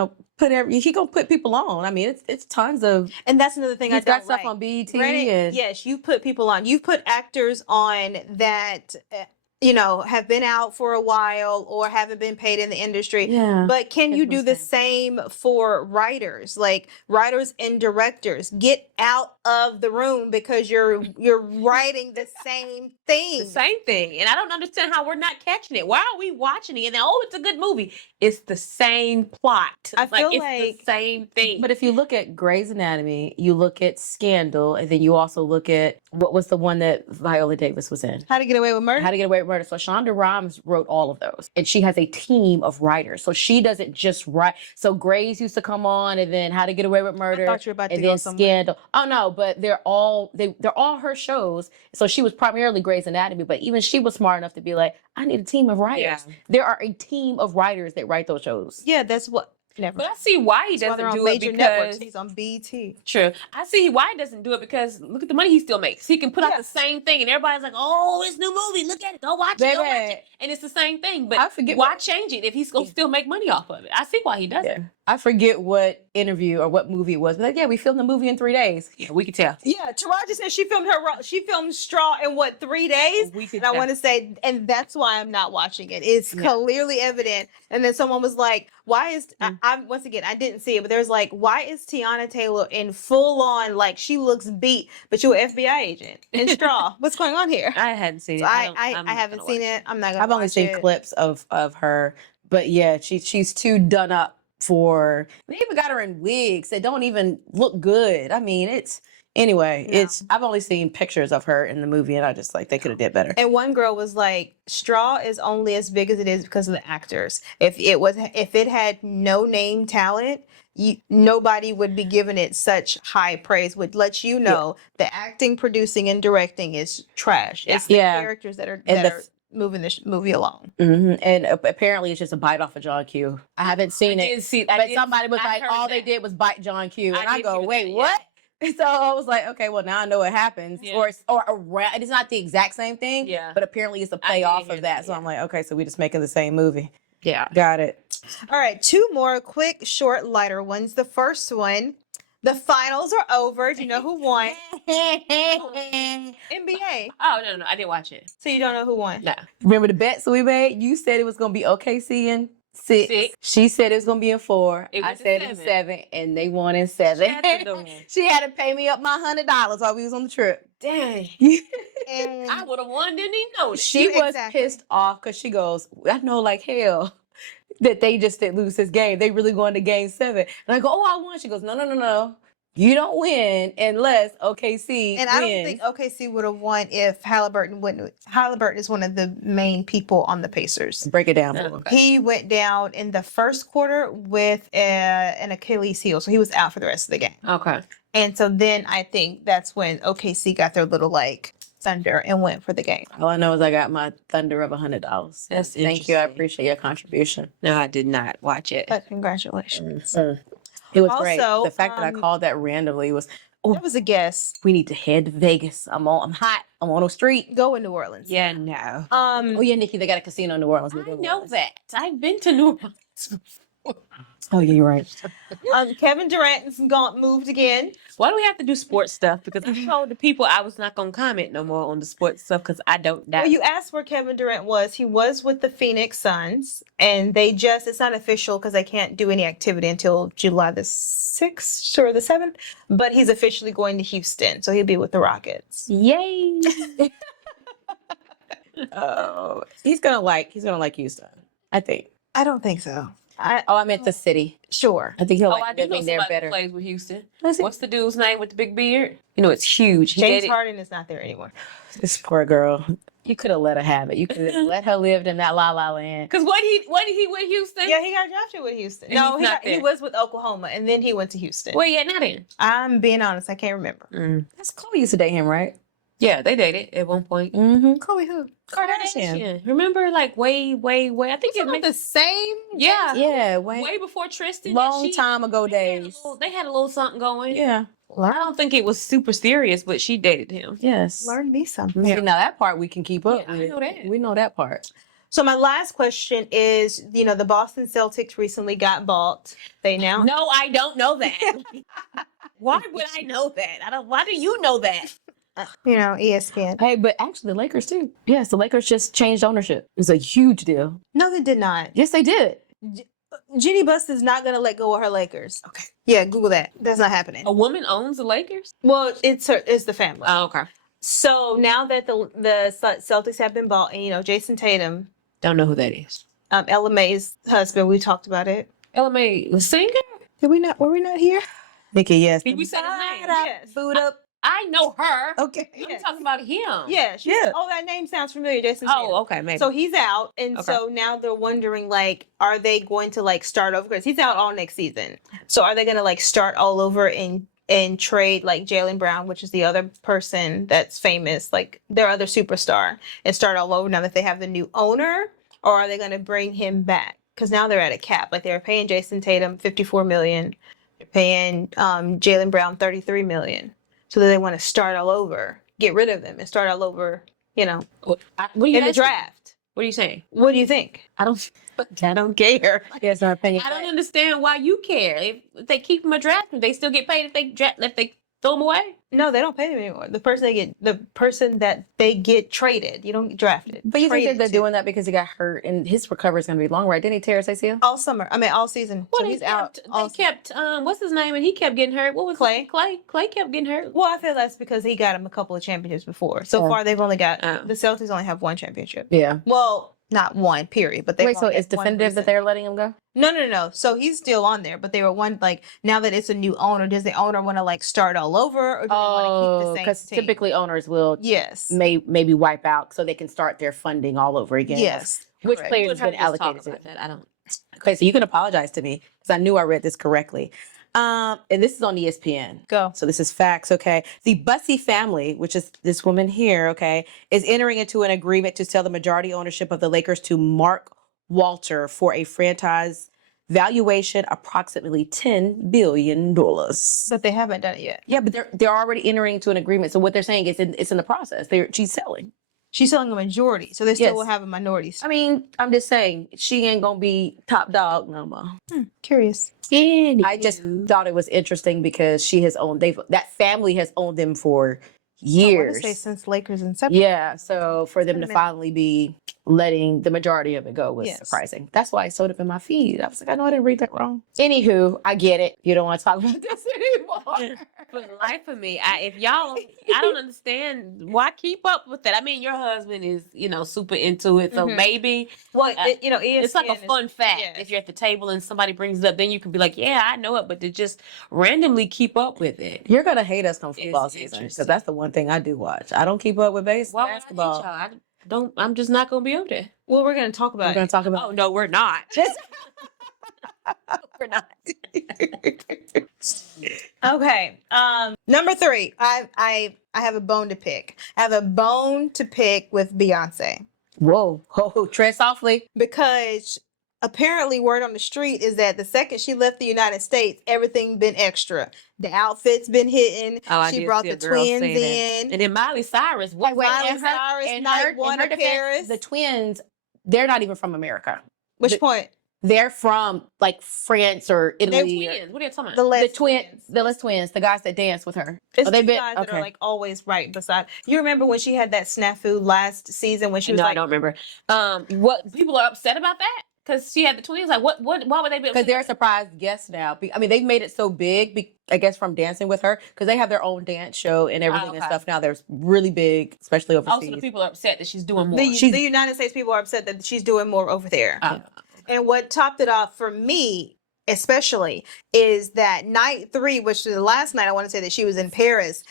gonna put people on. I mean, it's tons of. And that's another thing I He's don't got stuff like. on BET Granted, and yes, you put people on. You've put actors on that, have been out for a while or haven't been paid in the industry. yeah. But can That's you what do I'm the saying. same for writers? Like writers and directors, get out of the room because you're writing the same thing. The same thing. And I don't understand how we're not catching it. Why are we watching it? And then, it's a good movie. It's the same plot. I feel it's like- the same thing. But if you look at Grey's Anatomy, you look at Scandal, and then you also look at what was the one that Viola Davis was in? How to Get Away with Murder? How to Get Away with Murder. So Shonda Rhimes wrote all of those, and she has a team of writers. So she doesn't just write. So Grey's used to come on, and then How to Get Away with Murder, thought you were about to and go then somewhere. Scandal. Oh no, but they're all her shows. So she was primarily Grey's Anatomy, but even she was smart enough to be like, I need a team of writers. Yeah. There are a team of writers that write those shows. Yeah, that's what. Never. But I see why he That's why doesn't they're on do it major because networks. He's on BET. True. I see why he doesn't do it because look at the money he still makes. He can put out Yeah. the same thing and everybody's like, oh, it's a new movie. Look at it. Go watch it. Go watch Baby. it. And it's the same thing. But I forget why change it if he's going to still make money off of it? I see why he does it. I forget what interview or what movie it was, but like, yeah, we filmed the movie in 3 days. Yeah, we can tell. Yeah, Taraji said she filmed Straw in 3 days? We can And I tell. want to say, and that's why I'm not watching it. It's clearly evident. And then someone was like, why is, once again, I didn't see it, but there's like, why is Tiana Taylor in full on, like she looks beat, but you're an FBI agent in Straw? What's going on here? I hadn't seen So it. I haven't seen it. I'm not gonna I've only watch seen it. clips of her, but yeah, she's too done up for. They even got her in wigs that don't even look good. I mean, anyway. No. I've only seen pictures of her in the movie, and I just like they could have did better. And one girl was like, "Straw is only as big as it is because of the actors. If it had no name talent, nobody would be giving it such high praise. Would let you know the acting, producing, and directing is trash. It's the characters that are moving this movie along." Mm-hmm. And apparently, it's just a bite off of John Q. I haven't seen it, but somebody was like, "All they did was bite John Q," and I go, "Wait, what?" So I was like, okay, well now I know what happens, or around. It's not the exact same thing, but apparently it's a play off of that. So I'm like, okay, so we just making the same movie. Yeah, got it. All right, 2 more quick, short, lighter ones. The first one, the finals are over. Do you know who won? NBA. Oh no, I didn't watch it. So you don't know who won? No. Remember the bets we made? You said it was gonna be OKC in 6. She said it was gonna be in 4. I said in 7, and they won in 7. She had to pay me up my $100 while we was on the trip. Dang. And I would have won, didn't even know. She was pissed off because she goes, I know like hell that they just did lose this game. They really going to game 7. And I go, oh, I won. She goes, no. You don't win unless OKC And wins. I don't think OKC would have won if Halliburton wouldn't. Halliburton is one of the main people on the Pacers. Break it down. Okay. He went down in the first quarter with an Achilles heel, so he was out for the rest of the game. Okay. And so then I think that's when OKC got their little like thunder and went for the game. All I know is I got my thunder of $100. That's Thank you. I interesting. appreciate your contribution. No, I did not watch it. But congratulations. It was great. Also, The fact that I called that randomly was, That was a guess. we need to head to Vegas. I'm hot. I'm on the street. Go in New Orleans. Yeah, no. Oh yeah, Nikki, they got a casino in New Orleans. I know that. I've been to New Orleans. Oh yeah, you're right. Kevin Durant's moved again. Why do we have to do sports stuff? Because I told the people I was not going to comment no more on the sports stuff because I don't know. Well, you asked where Kevin Durant was. He was with the Phoenix Suns, and it's not official because they can't do any activity until July the 6th or the 7th, but he's officially going to Houston, so he'll be with the Rockets. Yay. He's gonna like Houston. I think. I don't think so. I meant the city. Sure. I think he'll I like do know living there somebody who better. plays with Houston. Let's see. What's the dude's name with the big beard? You know, it's huge. He James dated- Harden is not there anymore. This poor girl. You could have let her have it. You could have let her live in that La La Land. Cause what he with Houston? Yeah, he got drafted with Houston. And No, he's not he there. was with Oklahoma, and then he went to Houston. Well, yeah, not in. I'm being honest, I can't remember. That's Chloe used to date him, right? Yeah, they dated at one point. Mm-hmm. Chloe who? Kardashian. Remember, like way. I think it Not makes the same. yeah, Yeah, way before Tristan. long time ago days. They had a little something going. Yeah. I don't think it was super serious, but she dated him. Yes. Learn me something. See, now that part we can keep up Yeah, I with. know that. We know that part. So my last question is, the Boston Celtics recently got bought. They now No, I don't know that. Why would I know that? Why do you know that? ESPN. Hey, but actually the Lakers too. Yes, the Lakers just changed ownership. It's a huge deal. No, they did not. Yes, they did. Jeannie Buss is not going to let go of her Lakers. Okay. Yeah, Google that. That's not happening. A woman owns the Lakers? Well, it's the family. Oh, okay. So now that the Celtics have been bought, and Jason Tatum, Don't know who that is. Ella May's husband, we talked about it. Ella May, the singer? Were we not here? Nikki, yes. Did we say his name? Yes. Boot up. I know her. Okay. I'm talking about him. Yeah. Yeah. Oh, that name sounds familiar, Jason Tatum. Oh, okay, maybe. So he's out, and Okay. so now they're wondering, are they going to start over? Because he's out all next season. So are they going to start all over and trade Jaylen Brown, which is the other person that's famous, their other superstar, and start all over now that they have the new owner, or are they going to bring him back? Because now they're at a cap. They're paying Jason Tatum $54 million, they're paying Jaylen Brown $33 million. So they want to start all over, get rid of them, and start all over, What are you in the asking? draft. What are you saying? What do you think? I don't care. Yes, our opinion. I don't understand why you care. If they keep him a draft, they still get paid if they throw him away. No, they don't pay them anymore. The person that they get traded. You don't get drafted. But you think that Traded they're to. doing that because he got hurt and his recovery is going to be long, right? Didn't he tear his ACL? all summer? All season. Well, So he's out. all They kept what's his name, and he kept getting hurt. What was Clay? Clay kept getting hurt. Well, I feel that's because he got him a couple of championships before. So Oh. far, they've only got Oh. the Celtics only have one championship. Yeah. Well, not one period, but they Wait, so it's definitive that they're letting him go? No. So he's still on there, but they were one like now that it's a new owner, does the owner want to like start all over, or do they want to keep the same because team? typically owners will Yes. maybe wipe out so they can start their funding all over again. Yes. Which Correct. players have been allocated to that? I don't. Okay, so you can apologize to me because I knew I read this correctly. And this is on ESPN. Go. So this is facts, okay? The Bussey family, which is this woman here, okay, is entering into an agreement to sell the majority ownership of the Lakers to Mark Walter for a franchise valuation approximately $10 billion. But they haven't done it yet. Yeah, but they're already entering into an agreement. So what they're saying is it's in the process. She's selling. She's selling a majority, so they still Yes. will have a minority. I mean, I'm just saying she ain't gonna be top dog no more. Curious. I just thought it was interesting because that family has owned them for I years. want to say since Lakers inception. Yeah, so for them to finally be letting the majority of it go was Yes. surprising. That's why I showed up in my feed. I was like, I know I didn't read that wrong. Anywho, I get it. You don't want to talk about this anymore. For the life of me, I don't understand why keep up with that. I mean, your husband is, super into it, so maybe Well, it's like a ESPN fun fact. yes. If you're at the table and somebody brings it up, then you can be like, "Yeah, I know it," but to just randomly keep up with it. You're gonna hate us on football It's season because interesting. that's the one thing I do watch. I don't keep up with Why would basketball. I hate y'all? I'm just not gonna be over there. Well, we're going to talk about We're gonna it. talk about. Oh no, we're not. We're not. Okay. Number 3. I have a bone to pick. I have a bone to pick with Beyonce Whoa, tread softly. because apparently word on the street is that the second she left the United States, everything been extra. The outfit's been hitting. Oh, I She did brought see a the girl twins say that. in. And then Miley Cyrus. What? Miley and Cyrus, night one her of defense, Paris. the twins, they're not even from America. Which point? They're from like France or They're Italy. twins. What are you talking The about? Les twins, the guys that dance with her. It's they've two been guys that okay. are like always right beside. You remember when she had that snafu last season when she was No, I like, don't remember. What people are upset about that? Because she had the twins. Like, what? Why would they be? Because they're a surprise guest now. I mean, they've made it so big, I guess, from dancing with her, because they have their own dance show and everything and okay. stuff now. They're really big, especially overseas. Also, the people are upset that she's doing more. the United States people are upset that she's doing more over there. And what topped it off for me, especially, is that night 3, which was the last night I want to say that she was in Paris.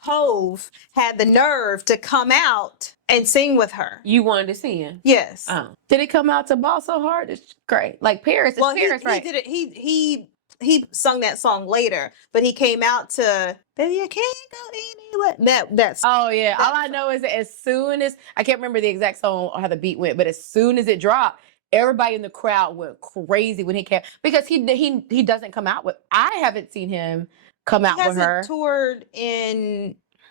Hove had the nerve to come out and sing with her. You wanted to see him? Yes. Did it come out to Ball So Hard? It's great. Like Paris. It's Paris, right? He did it. He sung that song later, but he came out to "Baby, I Can't Go Anywhere." That's Oh yeah. All I know is that as soon as I can't remember the exact song or how the beat went, but as soon as it dropped, everybody in the crowd went crazy when he came because he doesn't come out with. I haven't seen him come out with her.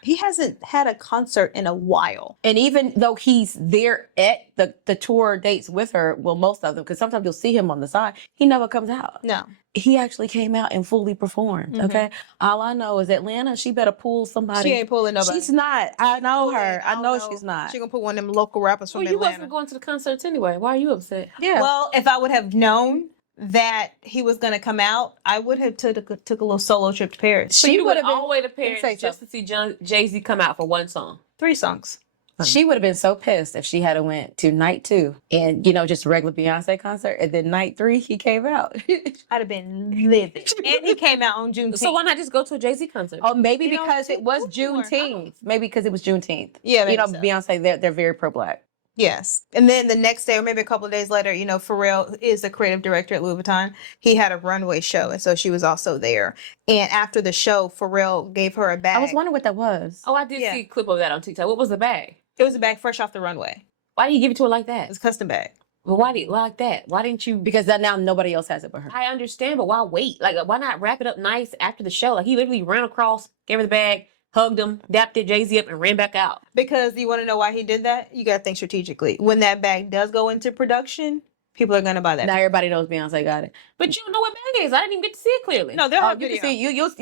He hasn't had a concert in a while. And even though he's there at the tour dates with her, well, most of them, because sometimes you'll see him on the side, he never comes out. No. He actually came out and fully performed. Okay. All I know is Atlanta, she better pull somebody. She ain't pulling nobody. She's not. I know her. I know she's not. She gonna put one of them local rappers from Well, you Atlanta. wasn't going to the concerts anyway. Why are you upset? Yeah. Well, if I would have known that he was gonna come out, I would have took a little solo trip to Paris. So She you would went have all the way to say Paris so. just to see Jay-Z come out for one song. 3 songs. She would have been so pissed if she had went to night 2 and just a regular Beyonce concert, and then night 3 he came out. I'd have been livid. And he came out on Juneteenth. So why not just go to a Jay-Z concert? Oh, maybe You know, because it was people are Juneteenth. Maybe because it was Juneteenth. Yeah, maybe so. Beyonce, they're very pro-black. Yes. And then the next day, or maybe a couple of days later, Pharrell is the creative director at Louis Vuitton. He had a runway show, and so she was also there. And after the show, Pharrell gave her a bag. I was wondering what that was. Oh, I did Yeah. see a clip of that on TikTok. What was the bag? It was a bag fresh off the runway. Why did you give it to her like It that? was a custom bag. Well, why did like that? Why didn't you? Because now nobody else has it but her. I understand, but why wait? Like, why not wrap it up nice after the show? Like, he literally ran across, gave her the bag, hugged him, dapped it Jay-Z up, and ran back out. Because you want to know why he did that? You got to think strategically. When that bag does go into production, people are going to buy that. Now everybody knows Beyonce got it. But you don't know what bag it is. I didn't even get to see it clearly. No, they'll Oh, have you video. can see it was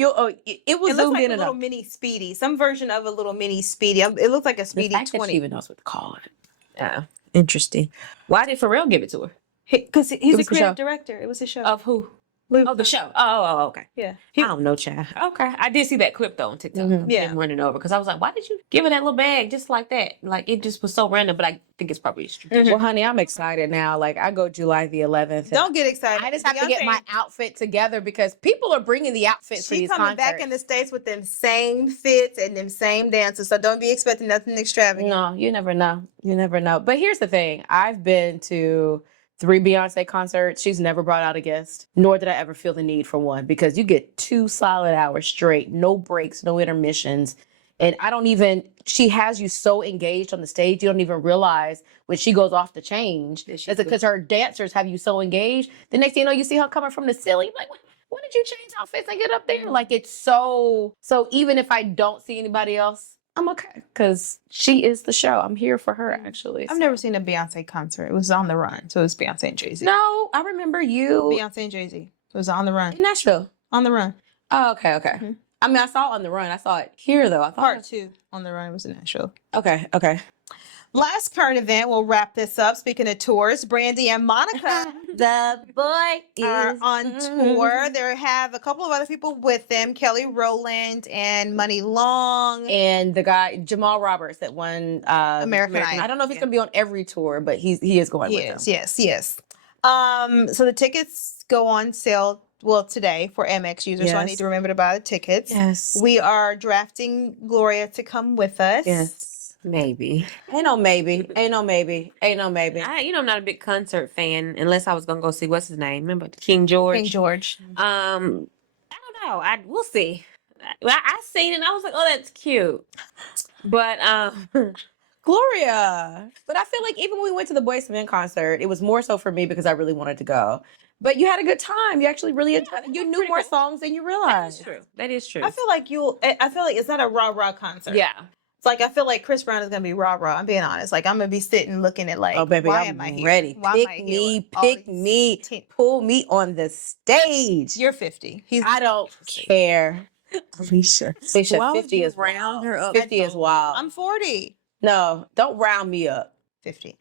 It looks zoomed like in a little enough. mini Speedy. Some version of a little mini Speedy. It looks like a The Speedy fact that 20. she even knows what to call it. Yeah. Interesting. Why did Pharrell give it to her? Because he's It a was the creative show. director. It was his show. Of who? Oh, the show. Oh, okay. Yeah. I don't know, child. Okay. I did see that clip though on TikTok. Mhm. Yeah. Him running over because I was like, why did you give her that little bag just like that? Like it just was so random, but I think it's probably strategic. Well, honey, I'm excited now. Like I go July the 11th. and Don't get excited. I just have to get my outfit together because people are bringing the outfits for She these coming concerts. back in the States with them same fits and them same dances. So don't be expecting nothing extravagant. No, you never know. You never know. But here's the thing. I've been to 3 Beyonce concerts. She's never brought out a guest, nor did I ever feel the need for one because you get 2 solid hours straight, no breaks, no intermissions. And she has you so engaged on the stage, you don't even realize when she goes off to change. That Because her dancers have you so engaged. The next thing you know, you see her coming from the ceiling. Like, when did you change outfits and get up there? Like, it's so even if I don't see anybody else, I'm okay because she is the show. I'm here for her, actually. I've never seen a Beyonce concert. It was On the Run. So it was Beyonce and Jay-Z. No, I remember you Beyonce and Jay-Z. It was On the Run. in Nashville. On the Run. Oh, okay. Mhm. I mean, I saw it on the run. I saw it here though. I thought Part 2. On the Run was in that show. Okay. Last current event, we'll wrap this up. Speaking of tours, Brandy and Monica The boy are is on tour. They have a couple of other people with them, Kelly Rowland and Money Long. And the guy Jamal Roberts that won American Idol. I don't know if he's Yeah. going to be on every tour, but he is going with them. Yes. So the tickets go on sale today for MX users. So I Yes. need to remember to buy the tickets. Yes. We are drafting Gloria to come with us. Yes. Maybe. Ain't no maybe. I'm not a big concert fan unless I was gonna go see what's his name. Remember King George? King George. I don't know. We'll see. I seen it and I was like, oh, that's cute. But Gloria. But I feel like even when we went to the Boyz II Men concert, it was more so for me because I really wanted to go. But you had a good time. You actually really enjoyed it. You knew pretty more cool. songs than you that realized. is true. That is true. I feel like it's not a rah-rah concert. Yeah. It's like I feel like Chris Brown is gonna be rah-rah. I'm being honest. Like I'm gonna be sitting looking at like, Oh, baby, why I'm am I here? ready. Why am I here with all Pick these me, teen- pull me on the stage. You're 50. I don't care. Alicia. Alicia, Why would 50 you is round her up? 50 is wild. I'm 40. No, don't round me up. 50.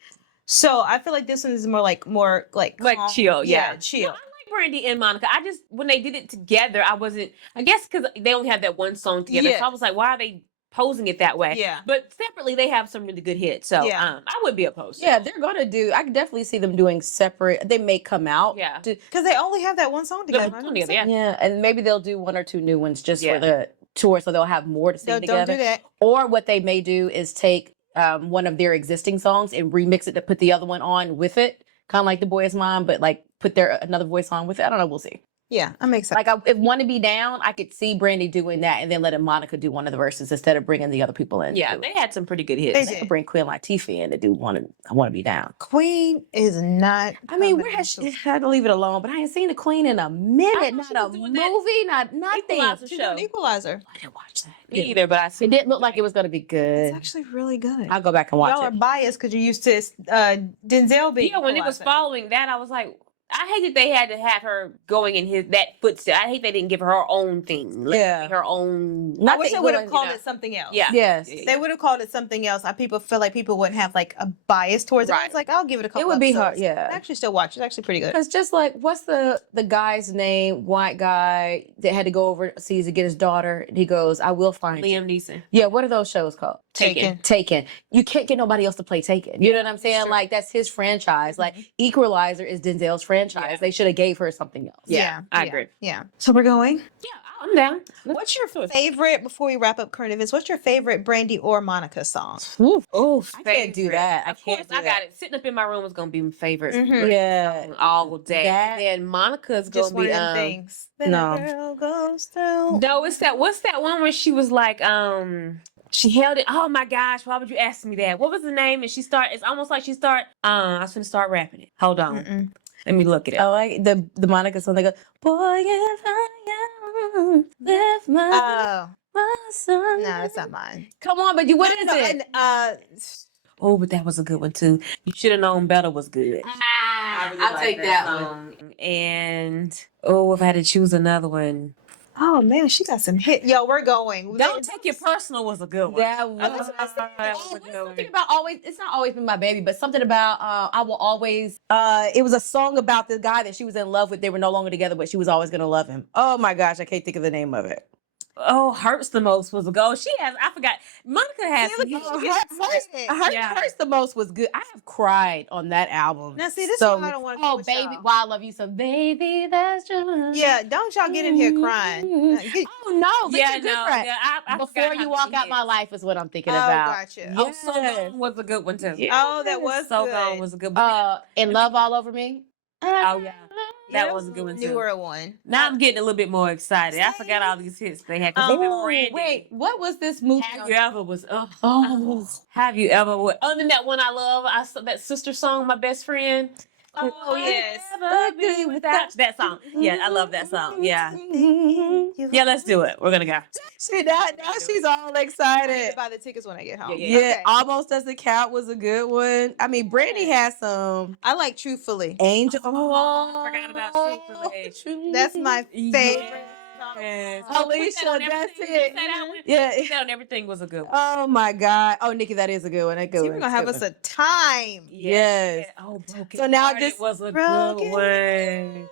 So I feel like this one is more like calm. chill, yeah. chill. I like Brandy and Monica. I just when they did it together, I guess because they only have that one song together. Yeah. So I was like, why are they posing it that way? Yeah. But separately, they have some really good hits. So Yeah. I would be opposed. Yeah, they're gonna do. I can definitely see them doing separate. They may come out. Yeah. Because they only have that one song together. one song together, yeah. Yeah, and maybe they'll do 1 or 2 new ones just Yeah. for the tour, so they'll have more to sing Don't together. do that. Or what they may do is take one of their existing songs and remix it to put the other one on with it, kind of like The Boy Is Mine, but like put another voice on with it. I don't know. We'll see. Yeah, I'm excited. Like, if Want to Be Down, I could see Brandy doing that and then letting Monica do one of the verses instead of bringing the other people in. Yeah, to do they it. had some pretty good hits. They They did. could bring Queen Latifah in to do I Want to Be Down. Queen is not. I mean, coming where has into- she had to leave it alone? But I ain't seen the Queen in a minute. know she Not a was movie, doing that not nothing. Equalizer She's show. doing Equalizer. I didn't watch that. Me either, but I It didn't look like it was going to be good. It's actually really good. I'll go back and watch Y'all are it. biased because you're used to Denzel being. Yeah, when it was Equalizer. following that, I was like, I hate that they had to have her going in that footstep. I hate they didn't give her own thing. Let Yeah. her own. I Not wish that they would have you called know. it something else. Yeah. Yes. Yeah. They would have called it something else. People feel like people wouldn't have like a bias towards it. Right. It's like I'll give it a couple. It would be hard, episodes. yeah. I actually still watch. It's actually pretty good. Because just like, what's the guy's name? White guy that had to go overseas to get his daughter. And he goes, "I will find you." Liam Neeson. Yeah, what are those shows called? Taken. Taken. You can't get nobody else to play Taken. You know what I'm saying? Sure. Like, that's his franchise. Like, Equalizer is Denzel's franchise. Yeah. They should have gave her something else. Yeah, I agree. Yeah. So we're going. Yeah, I'm down. What's your favorite? Before we wrap up current events, what's your favorite Brandy or Monica song? Oh, I can't do that. I Of can't course, do I that. got it. Sitting up in my room is gonna be my favorite. Mhm. Yeah. All day. That- And then Monica's Just gonna one be of them things. That no. a girl goes through. No, it's that. What's that one where she was like, she held it. Oh my gosh, why would you ask me that? What was the name? And it's almost like she start. I was gonna start rapping it. Hold on, Mm-mm. let me look it I up. like the Monica song. They go, "Boy, if I am with my son." No, it's not mine. Come on, but what is No, it? and, Oh, but that was a good one too. You should have known better was good. I really I'll like take that one. song. And if I had to choose another one, Oh man, she got some hit. Yo, we're going. Don't Take It Personal was a good one. That was, That was a good something one. about always. It's not always been my baby, but something about I will always. It was a song about the guy that she was in love with. They were no longer together, but she was always gonna love him. Oh my gosh, I can't think of the name of it. Oh, Hurts the Most was a go. She has, I forgot. Monica has. See, look, she gets excited. Yeah. Hurts the Most was good. I have cried on that album. Now, see, this so is why I don't want to. Oh, baby, why I love you so, baby. That's just Yeah, don't y'all get in here crying. Oh no, Yeah, Richard no. Goodfriend. Yeah, I Before forgot You how Walk many Out My hits. Life is what I'm thinking Oh, about. gotcha. Oh, So Gone was a good one too. Yes. Oh, that was So good. Gone was a good one. And Love All Over Me. Oh yeah. Yeah, That was a good one too. Newer one. Now I'm getting a little bit more excited. I forgot all these hits they had. Cause even Oh, Brandy. wait, what was this movie? Have You Ever was Oh, Have You Ever other than that one I love, I saw that sister song, My Best Friend. Oh, yes. Never be without that song. Yeah, I love that song. Yeah. Yeah, let's do it. We're gonna go. See that? Now she's all I need excited. to buy the tickets when I get home. Yeah. Yeah, Okay. Almost Doesn't Count was a good one. I mean, Brandy has some I like Truthfully. Angel. Oh, I forgot about Truthfully. That's my favorite. Yes. Alicia, Put That on that's Everything. it. Say that one? Yeah. Put That on Everything was a good one. Oh my God. Oh, Nikki, that is a good one. That good See, one. we're gonna have us a time. Yes. Oh, Broken So now Hearted just- was a Broken good one.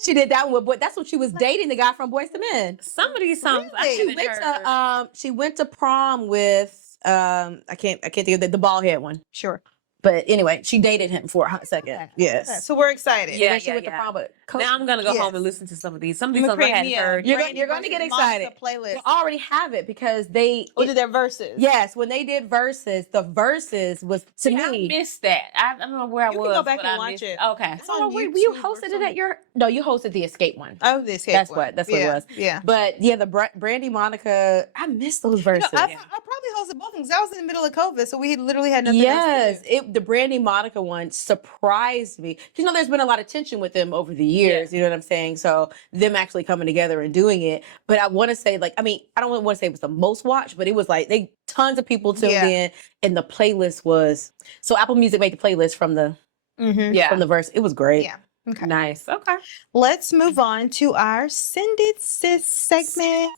She did that one, but that's when she was dating the guy from Boyz II Men. Some of these songs I Really? She haven't went heard. to she went to prom with I can't think of the bald head one. Sure. But anyway, she dated him for a hot second. Okay. Yes. So we're excited. Yeah. And then she went to prom with Coach. Now I'm gonna go Yes. home and listen to some of these. Some of these I'm songs gonna I hadn't create me a heard. You're Brandy going to get versus Monica excited. playlist. They already have it because they Or did their verses? yes, when they did verses, the verses was to See, I me. missed that. I don't know where I You was. can go back but and I watch missed it. Okay. It's Oh, on wait, YouTube you or hosted it something. at your no, you hosted the Escape one. Oh, the Escape That's one. what it was. Yeah. But yeah, the Brandy Monica, I missed those You know, verses. I probably hosted both because I was in the middle of COVID, so we literally had nothing Yes, else to do. the Brandy Monica one surprised me. You know, there's been a lot of tension with them over the years. You know what I'm saying? So them actually coming together and doing it. But I want to say, like, I mean, I don't want to say it was the most watched, but it was like tons of people tuned Yeah. in, and the playlist was so Apple Music made the playlist from the Yeah. from the verse. It was great. Yeah. Okay. Nice. Okay. Let's move on to our Send It Sis segment.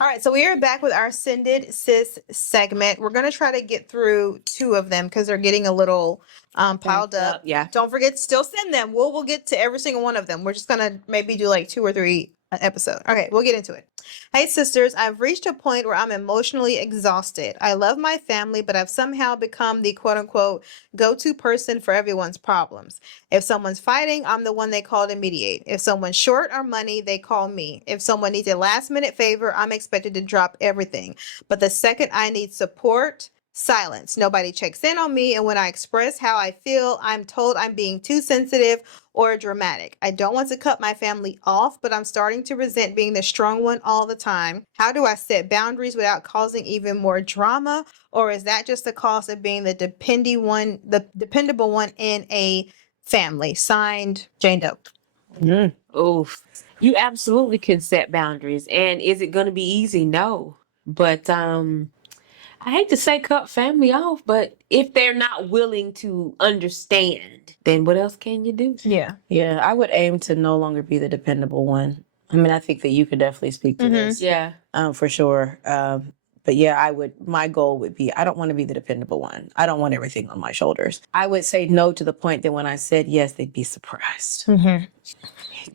All right, so we are back with our Send It Sis segment. We're going to try to get through 2 of them because they're getting a little piled up. Yeah. Don't forget to still send them. We'll get to every single one of them. We're just going to maybe do like 2 or 3 episode. Okay, we'll get into it. Hey sisters, I've reached a point where I'm emotionally exhausted. I love my family, but I've somehow become the quote unquote go-to person for everyone's problems. If someone's fighting, I'm the one they call to mediate. If someone's short on money, they call me. If someone needs a last minute favor, I'm expected to drop everything. But the second I need support, silence. Nobody checks in on me, and when I express how I feel, I'm told I'm being too sensitive or dramatic. I don't want to cut my family off, but I'm starting to resent being the strong one all the time. How do I set boundaries without causing even more drama? Or is that just the cost of being the dependable one in a family? Signed, Jane Doe. Oof. You absolutely can set boundaries. And is it going to be easy? No. But I hate to say cut family off, but if they're not willing to understand, then what else can you do? Yeah. Yeah, I would aim to no longer be the dependable one. I mean, I think that you could definitely speak to this. Yeah. For sure. But yeah, my goal would be, I don't want to be the dependable one. I don't want everything on my shoulders. I would say no to the point that when I said yes, they'd be surprised.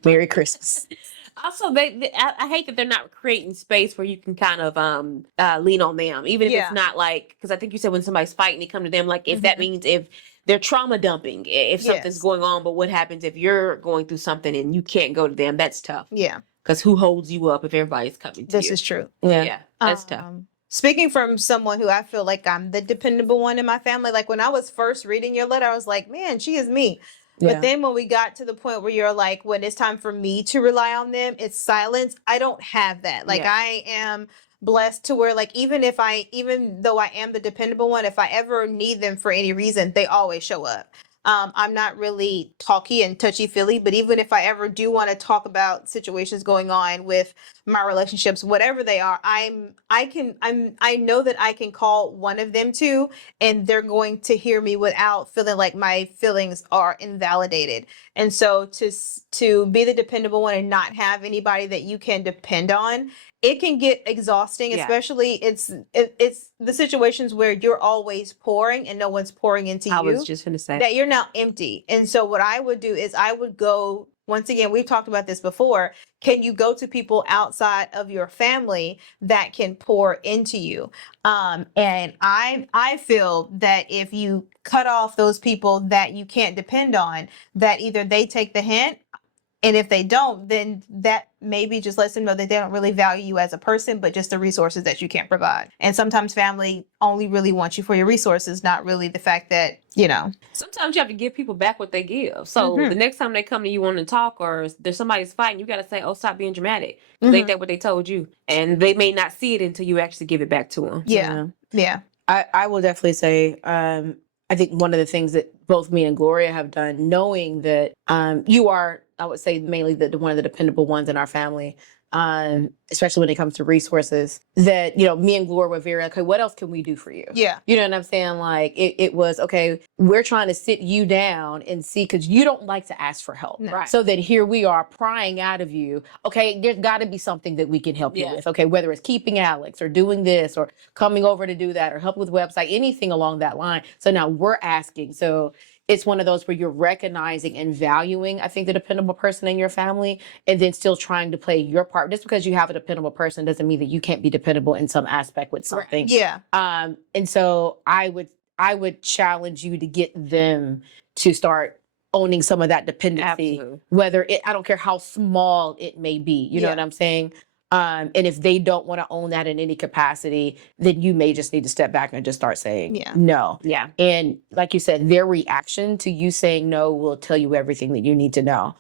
Merry Christmas. Also, I hate that they're not creating space where you can kind of lean on them, even if Yeah. it's not like, because I think you said when somebody's fighting, they come to them, like if that means if they're trauma dumping, if something's Yes. going on, but what happens if you're going through something and you can't go to them? That's tough. Yeah, Because who holds you up if everybody's coming to this you? is true. Yeah, that's tough. Speaking from someone who I feel like I'm the dependable one in my family, like when I was first reading your letter, I was like, man, she is me. Yeah. But then when we got to the point where you're like, when it's time for me to rely on them, it's silence. I don't have that. Like Yeah. I am blessed to where like even though I am the dependable one, if I ever need them for any reason, they always show up. I'm not really talky and touchy feely, but even if I ever do want to talk about situations going on with my relationships, whatever they are, I know that I can call one of them to, and they're going to hear me without feeling like my feelings are invalidated. And so to be the dependable one and not have anybody that you can depend on, it can get exhausting, Yeah. especially it's the situations where you're always pouring and no one's pouring into I you, was just gonna say. that you're now empty. And so what I would do is I would go, once again, we've talked about this before. Can you go to people outside of your family that can pour into you? And I feel that if you cut off those people that you can't depend on, that either they take the hint, and if they don't, then that maybe just lets them know that they don't really value you as a person, but just the resources that you can't provide. And sometimes family only really wants you for your resources, not really the fact that, you know. Sometimes you have to give people back what they give. So Mhm. the next time they come to you want to talk, or there's somebody's fighting, you got to say, "Oh, stop being dramatic." Mhm. Ain't that what they told you? And they may not see it until you actually give it back to them. Yeah. Yeah. I will definitely say, I think one of the things that both me and Gloria have done, knowing that you are, I would say, mainly the one of the dependable ones in our family, especially when it comes to resources, that, you know, me and Gloria were very, okay, what else can we do for you? Yeah. You know what I'm saying? Like, it was, okay, we're trying to sit you down and see, because you don't like to ask for help. No. Right. So that here we are prying out of you, okay, there's got to be something that we can help you Yeah. with, okay, whether it's keeping Alex or doing this or coming over to do that or help with website, anything along that line. So now we're asking. So it's one of those where you're recognizing and valuing, I think, the dependable person in your family, and then still trying to play your part. Just because you have a dependable person doesn't mean that you can't be dependable in some aspect with something. Yeah. And so I would challenge you to get them to start owning some of that dependency, Absolutely. whether I don't care how small it may be, you know Yeah. what I'm saying? And if they don't want to own that in any capacity, then you may just need to step back and just start saying Yeah. no. Yeah. And like you said, their reaction to you saying no will tell you everything that you need to know.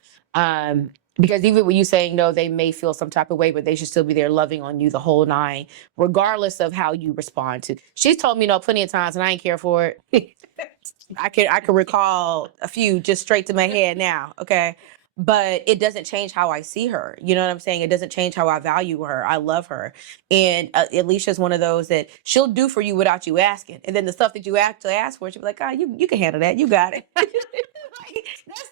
Because even when you saying no, they may feel some type of way, but they should still be there loving on you the whole nine, regardless of how you respond to. She's told me no plenty of times, and I ain't care for it. I can recall a few just straight to my head now. Okay. But it doesn't change how I see her. You know what I'm saying? It doesn't change how I value her. I love her. And Alicia's one of those that she'll do for you without you asking. And then the stuff that you actually ask for, she'll be like, oh, you can handle that. You got it. Like, that's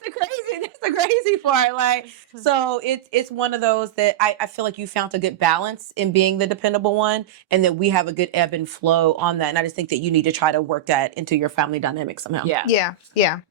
the crazy part. Like, so it's one of those that I feel like you found a good balance in being the dependable one, and that we have a good ebb and flow on that. And I just think that you need to try to work that into your family dynamic somehow. Yeah. Yeah. Yeah.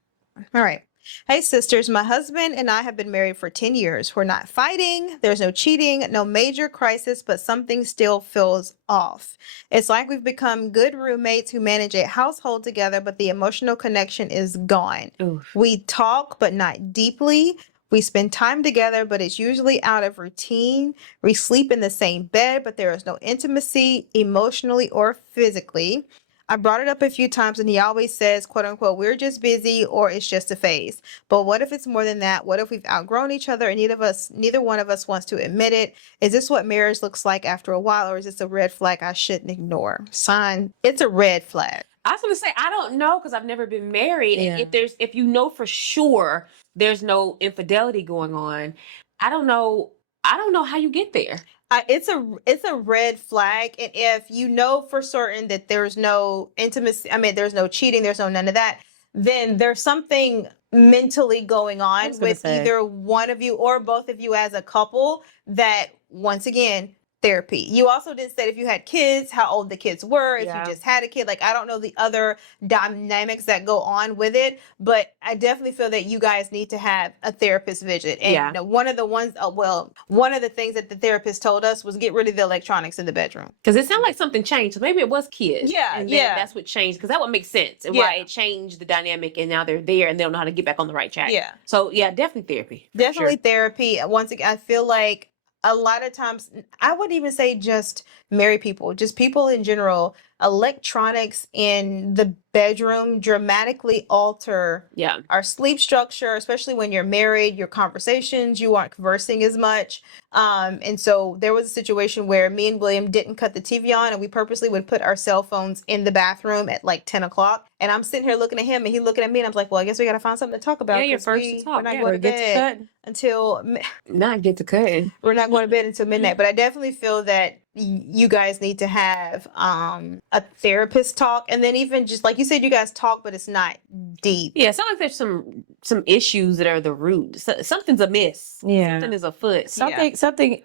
All right. Hey, sisters, my husband and I have been married for 10 years. We're not fighting. There's no cheating, no major crisis, but something still feels off. It's like we've become good roommates who manage a household together, but the emotional connection is gone. Oof. We talk, but not deeply. We spend time together, but it's usually out of routine. We sleep in the same bed, but there is no intimacy emotionally or physically. I brought it up a few times and he always says, quote unquote, we're just busy or it's just a phase. But what if it's more than that? What if we've outgrown each other and neither one of us wants to admit it? Is this what marriage looks like after a while, or is this a red flag I shouldn't ignore? Sign, it's a red flag. I was gonna say I don't know because I've never been married. Yeah. If you know for sure there's no infidelity going on, I don't know how you get there. It's a red flag, and if you know for certain that there's no intimacy, there's no cheating, there's no none of that, then there's something mentally going on with either one of you or both of you as a couple that, once again, therapy. You also did say if you had kids, how old the kids were, if you just had a kid. Like, I don't know the other dynamics that go on with it, but I definitely feel that you guys need to have a therapist visit. And one of the things that the therapist told us was get rid of the electronics in the bedroom. Because it sounded like something changed. So maybe it was kids. Yeah, and yeah. That's what changed. Because that would make sense. And why it changed the dynamic, and now they're there and they don't know how to get back on the right track. Yeah. So yeah, definitely therapy. Definitely therapy. Once again, I feel like a lot of times, I wouldn't even say just married people, just people in general, electronics in the bedroom dramatically alter Yeah. our sleep structure, especially when you're married, your conversations, you aren't conversing as much. And so there was a situation where me and William didn't cut the TV on, and we purposely would put our cell phones in the bathroom at like 10 o'clock. And I'm sitting here looking at him and he looking at me, and I'm like, well, I guess we got to find something to talk about. Yeah, you're 'cause first to we're talk. not Yeah, going to Get to bed cutting. until Not get to cutting. we're not going to bed until midnight. But I definitely feel that you guys need to have a therapist talk, and then even just like you said, you guys talk, but it's not deep. Yeah, it sounds like there's some issues that are the root. Something's amiss. Yeah. Something is afoot. Something,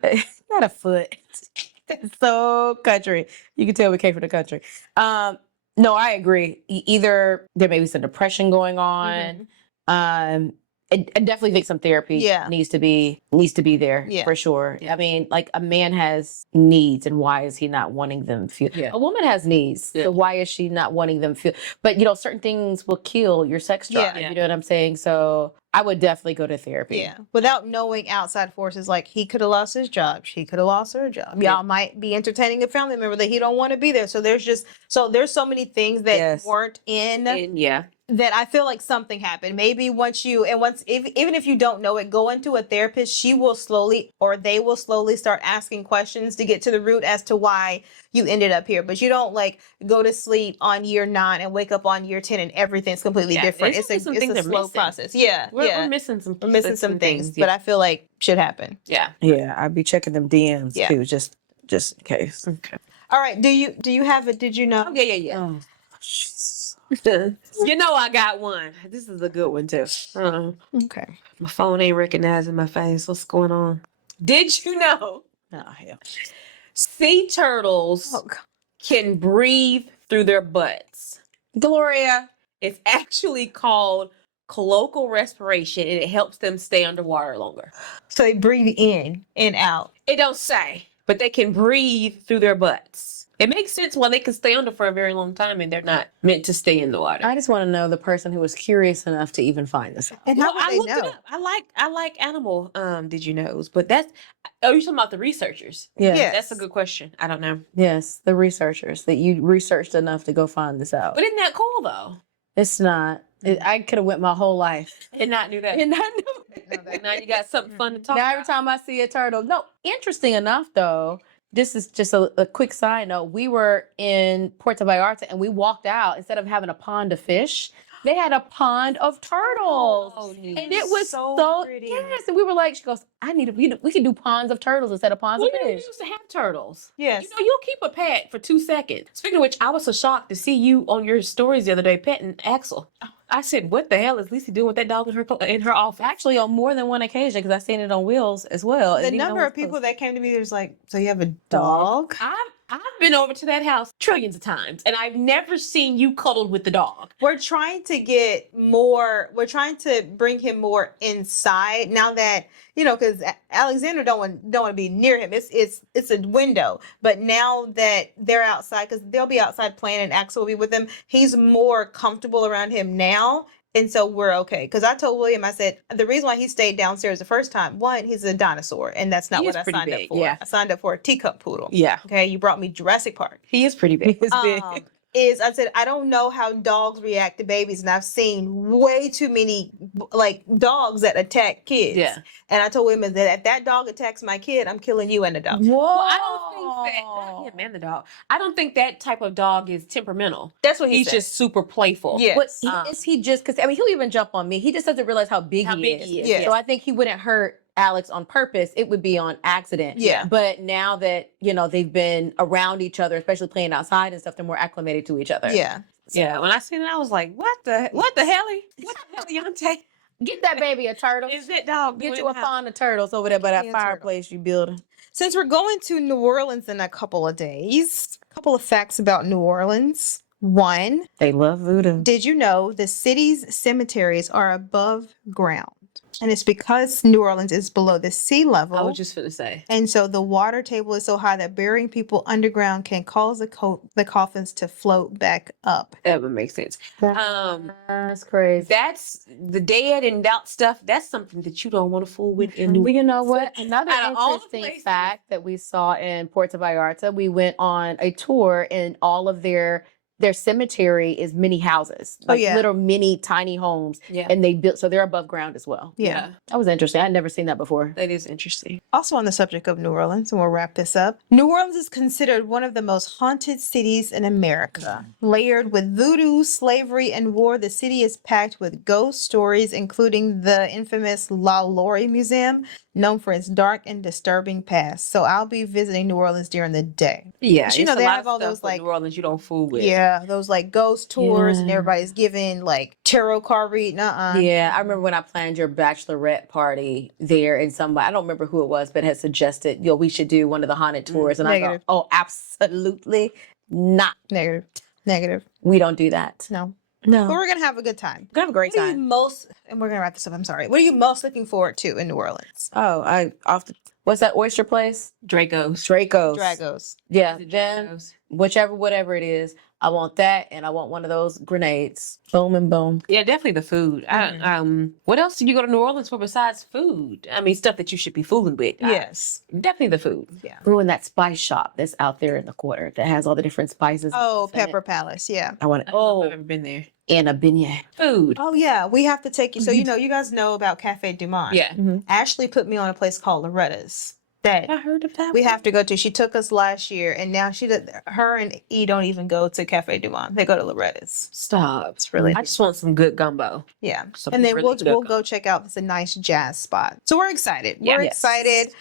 not a foot. It's so country. You can tell we came from the country. No, I agree. Either there may be some depression going on. I definitely think some therapy Yeah. needs to be there Yeah. for sure. Yeah. I mean, like a man has needs, and why is he not wanting them feel? Yeah. A woman has needs, Yeah. so why is she not wanting them feel? But certain things will kill your sex drive. Yeah. You know what I'm saying? So I would definitely go to therapy. Yeah, without knowing outside forces, like he could have lost his job, she could have lost her job. Yeah. Y'all might be entertaining a family member that he don't want to be there. So there's so many things that Yes. weren't in And yeah. that I feel like something happened. Maybe even if you don't know it, go into a therapist. They will slowly start asking questions to get to the root as to why you ended up here. But you don't like go to sleep on year 9 and wake up on year 10 and everything's completely Yeah, different. there's It's some a things they're slow missing. process. Yeah, We're missing some we're missing some things, Yeah. but I feel like should happen. yeah. Yeah, I'd be checking them DMs Yeah. too, just in case. Okay. All right. Do you have it? Did you know? Oh, yeah. Oh, Jesus. You know I got one. This is a good one too. Okay. My phone ain't recognizing my face. What's going on? Did you know Oh, hell. sea turtles Oh, God. can breathe through their butts? Gloria. It's actually called colloquial respiration, and it helps them stay underwater longer. So they breathe in and out. It don't say, but they can breathe through their butts. It makes sense why they can stay under for a very long time, and they're not meant to stay in the water. I just want to know the person who was curious enough to even find this out. And Well, how would I they looked it know? up. I like animal did you knows, but that's you're talking about the researchers. Yeah. Yeah. That's a good question. I don't know. Yes, the researchers that you researched enough to go find this out. But isn't that cool though? It's not. I could have went my whole life And not knew that. and not knew. But now you got something fun to talk Now about. every time I see a turtle, no. Interesting enough, though. This is just a quick side note. We were in Puerto Vallarta and we walked out. Instead of having a pond of fish, they had a pond of turtles. Oh, And it was so so pretty. yes. And we were like, she goes, we can do ponds of turtles instead of ponds We of fish. used to have turtles. Yes. You know, you'll keep a pet for 2 seconds. Speaking of which, I was so shocked to see you on your stories the other day petting Axel. I said, "What the hell is Lisa doing with that dog in her office?" Actually, on more than one occasion, because I seen it on wheels as well. The And even number on of people wheels. that came to me, there's like, so you have a dog? I've been over to that house trillions of times, and I've never seen you cuddled with the dog. We're trying to bring him more inside now that, because Alexander don't want to be near him. It's a window. But now that they're outside, because they'll be outside playing and Axel will be with them, he's more comfortable around him now. And so we're okay. Because I told William, I said, the reason why he stayed downstairs the first time, one, he's a dinosaur. And that's not He what is I pretty signed up big, for. yeah. I signed up for a teacup poodle. Yeah, Okay, you brought me Jurassic Park. he is pretty big. It's big. I said, I don't know how dogs react to babies, and I've seen way too many like dogs that attack kids. Yeah. And I told women that if that dog attacks my kid, I'm killing you and the dog. Whoa! Well, I don't think that not him and the dog. I don't think that type of dog is temperamental. That's what He's just super playful. Yeah. What Um, is he just? Because he'll even jump on me. He just doesn't realize how big How he big is. he is. Yeah. So I think he wouldn't hurt Alex on purpose. It would be on accident. Yeah. But now that they've been around each other, especially playing outside and stuff, they're more acclimated to each other. Yeah. Yeah, when I seen it, I was like, "What the hell? What the hell, Beyonce? Get that baby a turtle. Is that dog? Get doing you a in the house?" pond of turtles over there by that Get me a turtle. fireplace you building. Since we're going to New Orleans in a couple of days, a couple of facts about New Orleans. One, They love voodoo. did you know the city's cemeteries are above ground? And it's because New Orleans is below the sea level. I was just gonna say. And so the water table is so high that burying people underground can cause the coffins to float back up. That would make sense. That's crazy. That's the dead and doubt stuff. That's something that you don't want to fool with. In Well, you know what? Another Out of all the interesting places- fact that we saw in Puerto Vallarta, we went on a tour and all of their cemetery is mini houses. Like yeah. little mini tiny homes. Yeah. And so they're above ground as well. Yeah. That was interesting. I'd never seen that before. That is interesting. Also on the subject of New Orleans, and we'll wrap this up. New Orleans is considered one of the most haunted cities in America. Layered with voodoo, slavery, and war, the city is packed with ghost stories, including the infamous La Laurie Museum, known for its dark and disturbing past. So I'll be visiting New Orleans during the day. Yeah, But you know, it's a they lot have of all stuff those, with like- New Orleans you don't fool with. Yeah, those like ghost tours, and Yeah. everybody's giving like tarot card reading. Yeah, I remember when I planned your bachelorette party there, and somebody, I don't remember who it was, but had suggested, we should do one of the haunted tours. And I Negative. go, oh, absolutely not. Negative. We don't do that. No. No. But we're gonna have a good time. We're gonna have a great What are you time. most, and we're gonna wrap this up, I'm sorry. What are you most looking forward to in New Orleans? Oh, what's that oyster place? Dracos. Draco's. Dragos. Yeah, Is it then Dracos? whatever it is, I want that, and I want one of those grenades. Boom and boom. Yeah, definitely the food. What else did you go to New Orleans for besides food? I mean, stuff that you should be fooling with. Yes. Definitely the food. Ooh, and that spice shop that's out there in the quarter that has all the different spices. Oh, in it. Pepper Palace. Yeah. I want I it. don't know if Oh, I've ever been there. and a beignet. Food. Oh yeah, we have to take you. So you guys know about Cafe Du Monde. Yeah. Ashley put me on a place called Loretta's that I heard of that. we have to go to. She took us last year, and now her and E don't even go to Cafe Du Monde. They go to Loretta's. Stop. It's really I just want some good gumbo. Yeah. Some And then really good we'll gumbo. go check out. It's a nice jazz spot. So we're excited. Yeah. We're Yes. excited.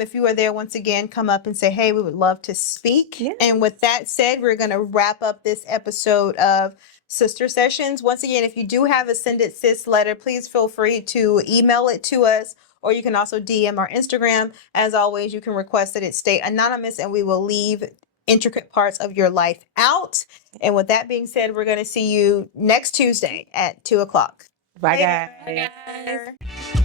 If you are there once again, come up and say, hey, we would love to speak. Yeah. And with that said, we're going to wrap up this episode of Sister Sessions. Once again, if you do have a Send It Sis letter, please feel free to email it to us, or you can also DM our Instagram. As always, you can request that it stay anonymous, and we will leave intricate parts of your life out. And with that being said, we're going to see you next Tuesday at 2:00. Bye, Later. guys. Bye, guys.